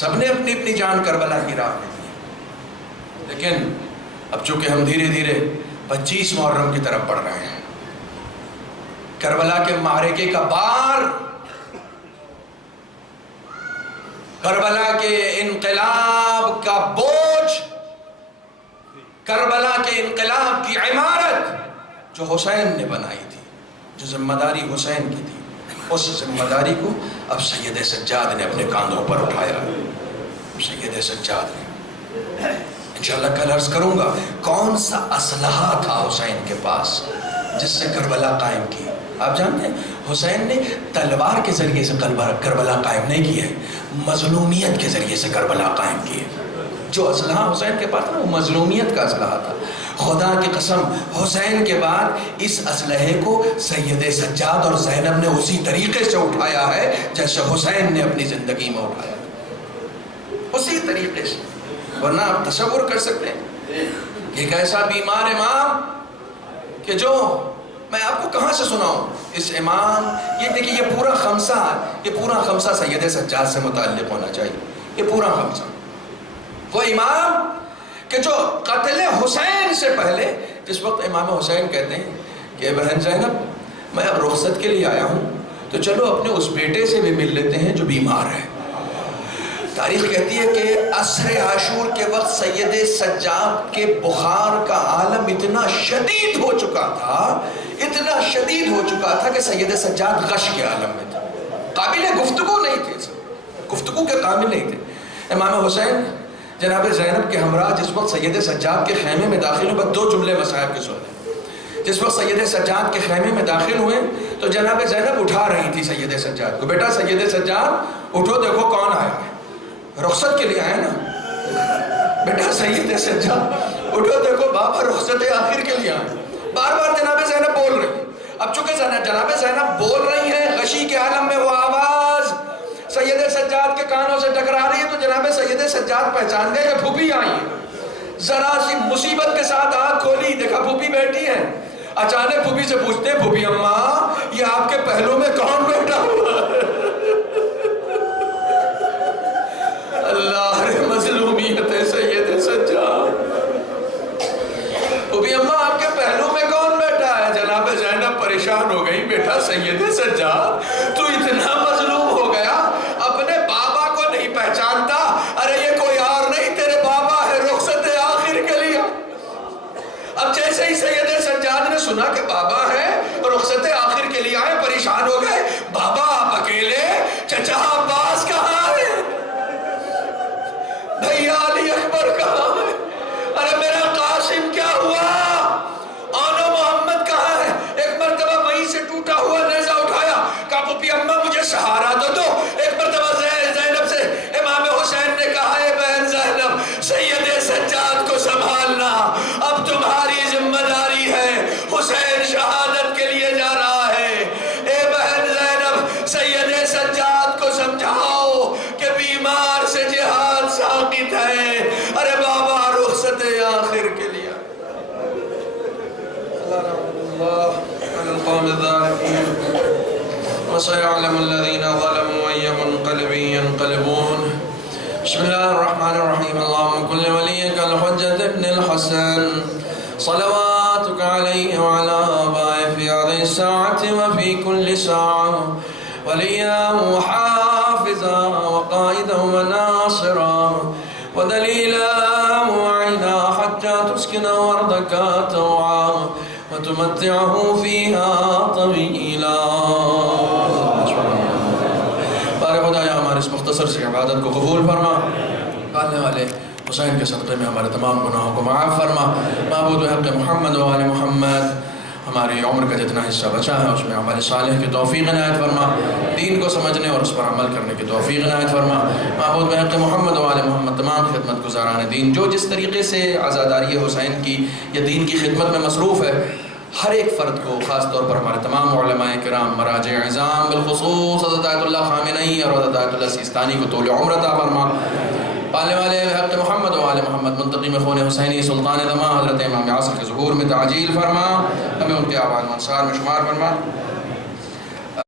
سب نے اپنی اپنی جان کربلا کی راہ میں دی۔ لیکن اب چونکہ ہم دھیرے دھیرے 25 محرم کی طرف بڑھ رہے ہیں، کربلا کے معرکے کا بار، کربلا کے انقلاب کا بوجھ، کربلا کے انقلاب کی عمارت جو حسین نے بنائی تھی، جو ذمہ داری حسین کی تھی، اس ذمہ داری کو اب سید سجاد نے اپنے کاندھوں پر اٹھایا۔ سید سجاد نے، انشاءاللہ کل عرض کروں گا کون سا اسلحہ تھا حسین کے پاس جس سے کربلا قائم کی۔ آپ جانتے ہیں حسین نے تلوار کے ذریعے سے کربلا قائم نہیں کی ہے، مظلومیت کے ذریعے سے کربلا قائم کی ہے۔ جو اسلحہ حسین کے پاس تھا وہ مظلومیت کا اسلحہ تھا۔ خدا کی قسم حسین کے بعد اس اسلحے کو سید سجاد اور زینب نے اسی طریقے سے اٹھایا ہے جیسے حسین نے اپنی زندگی میں اٹھایا، اسی طریقے سے۔ ورنہ آپ تصور کر سکتے ہیں ایک ایسا بیمار امام کہ جو میں آپ کو کہاں سے سناؤں اس امام، یہ دیکھیے یہ پورا خمسہ سید سجاد سے متعلق ہونا چاہیے، یہ پورا خمسہ۔ وہ امام کہ جو قتل حسین سے پہلے، جس وقت امام حسین کہتے ہیں کہ بہن زینب میں اب رخصت کے لیے آیا ہوں تو چلو اپنے اس بیٹے سے بھی مل لیتے ہیں جو بیمار ہے۔ تاریخ کہتی ہے کہ عصر عاشور کے وقت سید سجاد کے بخار کا عالم اتنا شدید ہو چکا تھا، اتنا شدید ہو چکا تھا کہ سید سجاد غش کے عالم میں تھا، قابل گفتگو نہیں تھے، گفتگو کے قابل نہیں تھے۔ امام حسین جناب زینب کے ہمراہ جس وقت سید سجاد کے خیمے میں داخل ہوئے، بس 2 جملے مصاحب کے سنے، جس وقت سید سجاد کے خیمے میں داخل ہوئے تو جناب زینب اٹھا رہی تھی سید سجاد کو، بیٹا سید سجاد اٹھو دیکھو کون آیا ہے۔ رخصت کے لیے آئے نا بیٹا سید سجاد اٹھو دیکھو بابا رخصت آخر کے لیے آئے. بار بار جناب زینب بول رہی. اب چونکہ جناب زینب بول رہی ہیں غشی کے عالم میں وہ آواز سید سجاد کے کانوں سے ٹکرا رہی ہے تو جناب سید سجاد پہچان گئے کہ پھوپھی آئی ہیں. ذرا سی مصیبت کے ساتھ آنکھ کھولی دیکھا پھوپھی بیٹھی ہیں. اچانک پھوپھی سے پوچھتے ہیں پھوپھی اماں یہ آپ کے پہلو میں کون بیٹھا ہوا ہے؟ اللہ رے مظلومیت ہے سید سجاد. پھوپھی اماں آپ کے پہلو میں کون بیٹھا ہے؟ جناب زینب پریشان ہو گئی بیٹا سید سجاد تو اتنا مظلوم ہو گیا اپنے بابا کو نہیں پہچانتا. ارے یہ کوئی اور نہیں تیرے بابا ہے رخصت آخر کے لیے. اب جیسے ہی سید سجاد نے سنا کہ بابا ہے رخصت آخر کے لیے آئے پریشان ہو گئے. بابا آپ اکیلے؟ چچا عباس کہاں ہے؟ بھیا علی اکبر کہاں ہے؟ ارے میرا قاسم کیا ہوا؟ آنا محمد کہاں ہے؟ ایک مرتبہ وہیں سے ٹوٹا ہوا نیزہ اٹھایا کہا پھوپھی اماں مجھے سہارا دو. ایک مرتبہ زینب سے امام حسین نے کہا اے بہن زینب سید سجاد کو سنبھالنا اب تمہاری ذمہ داری ہے. حسین شہادت کے لیے جا رہا ہے. اے بہن زینب سید سجاد کو سمجھاؤ کہ بیمار سے جہاد ساقط ہے. ارے بابا رخصت آخر کے لیے. اللہ عن القوم الظالمین وسيعلم الذين ظلموا أي منقلب ينقلبون. بسم الله الرحمن الرحيم. اللهم كن وليك الحجة ابن الحسن صلواتك عليه وعلى آبائه في هذه الساعة وفي كل ساعة وليا وحافظا وقائدا وناصرا ودليلا وعينا حتى تسكن أرضك طوعا وتمتعه فيها طويلا. بارے خدایا ہمارے اس مختصر سی عبادت کو قبول فرما. پالنے والے حسین کے صدقے میں ہمارے تمام گناہوں کو معاف فرما. معبود حق محمد و آل محمد ہماری عمر کا جتنا حصہ بچا ہے اس میں عمل صالح کی توفیق عنایت فرما. دین کو سمجھنے اور اس پر عمل کرنے کی توفیق عنایت فرما. معبود حق محمد و آل محمد تمام خدمت گزاران دین جو جس طریقے سے عزاداری حسین کی یا دین کی خدمت میں مصروف ہے ہر ایک فرد کو خاص طور پر ہمارے تمام علماء کرام مراجع عظام بالخصوص حضرت آیت اللہ خامنئی اور حضرت آیت اللہ سیستانی کو طول عمر عطا فرما. پالنے والے حق محمد و آل محمد منتقم خون حسینی سلطان دماء حضرت امام عصر کے ظہور میں تعجیل فرما. ہمیں ان کے آبان و انصار میں شمار فرما.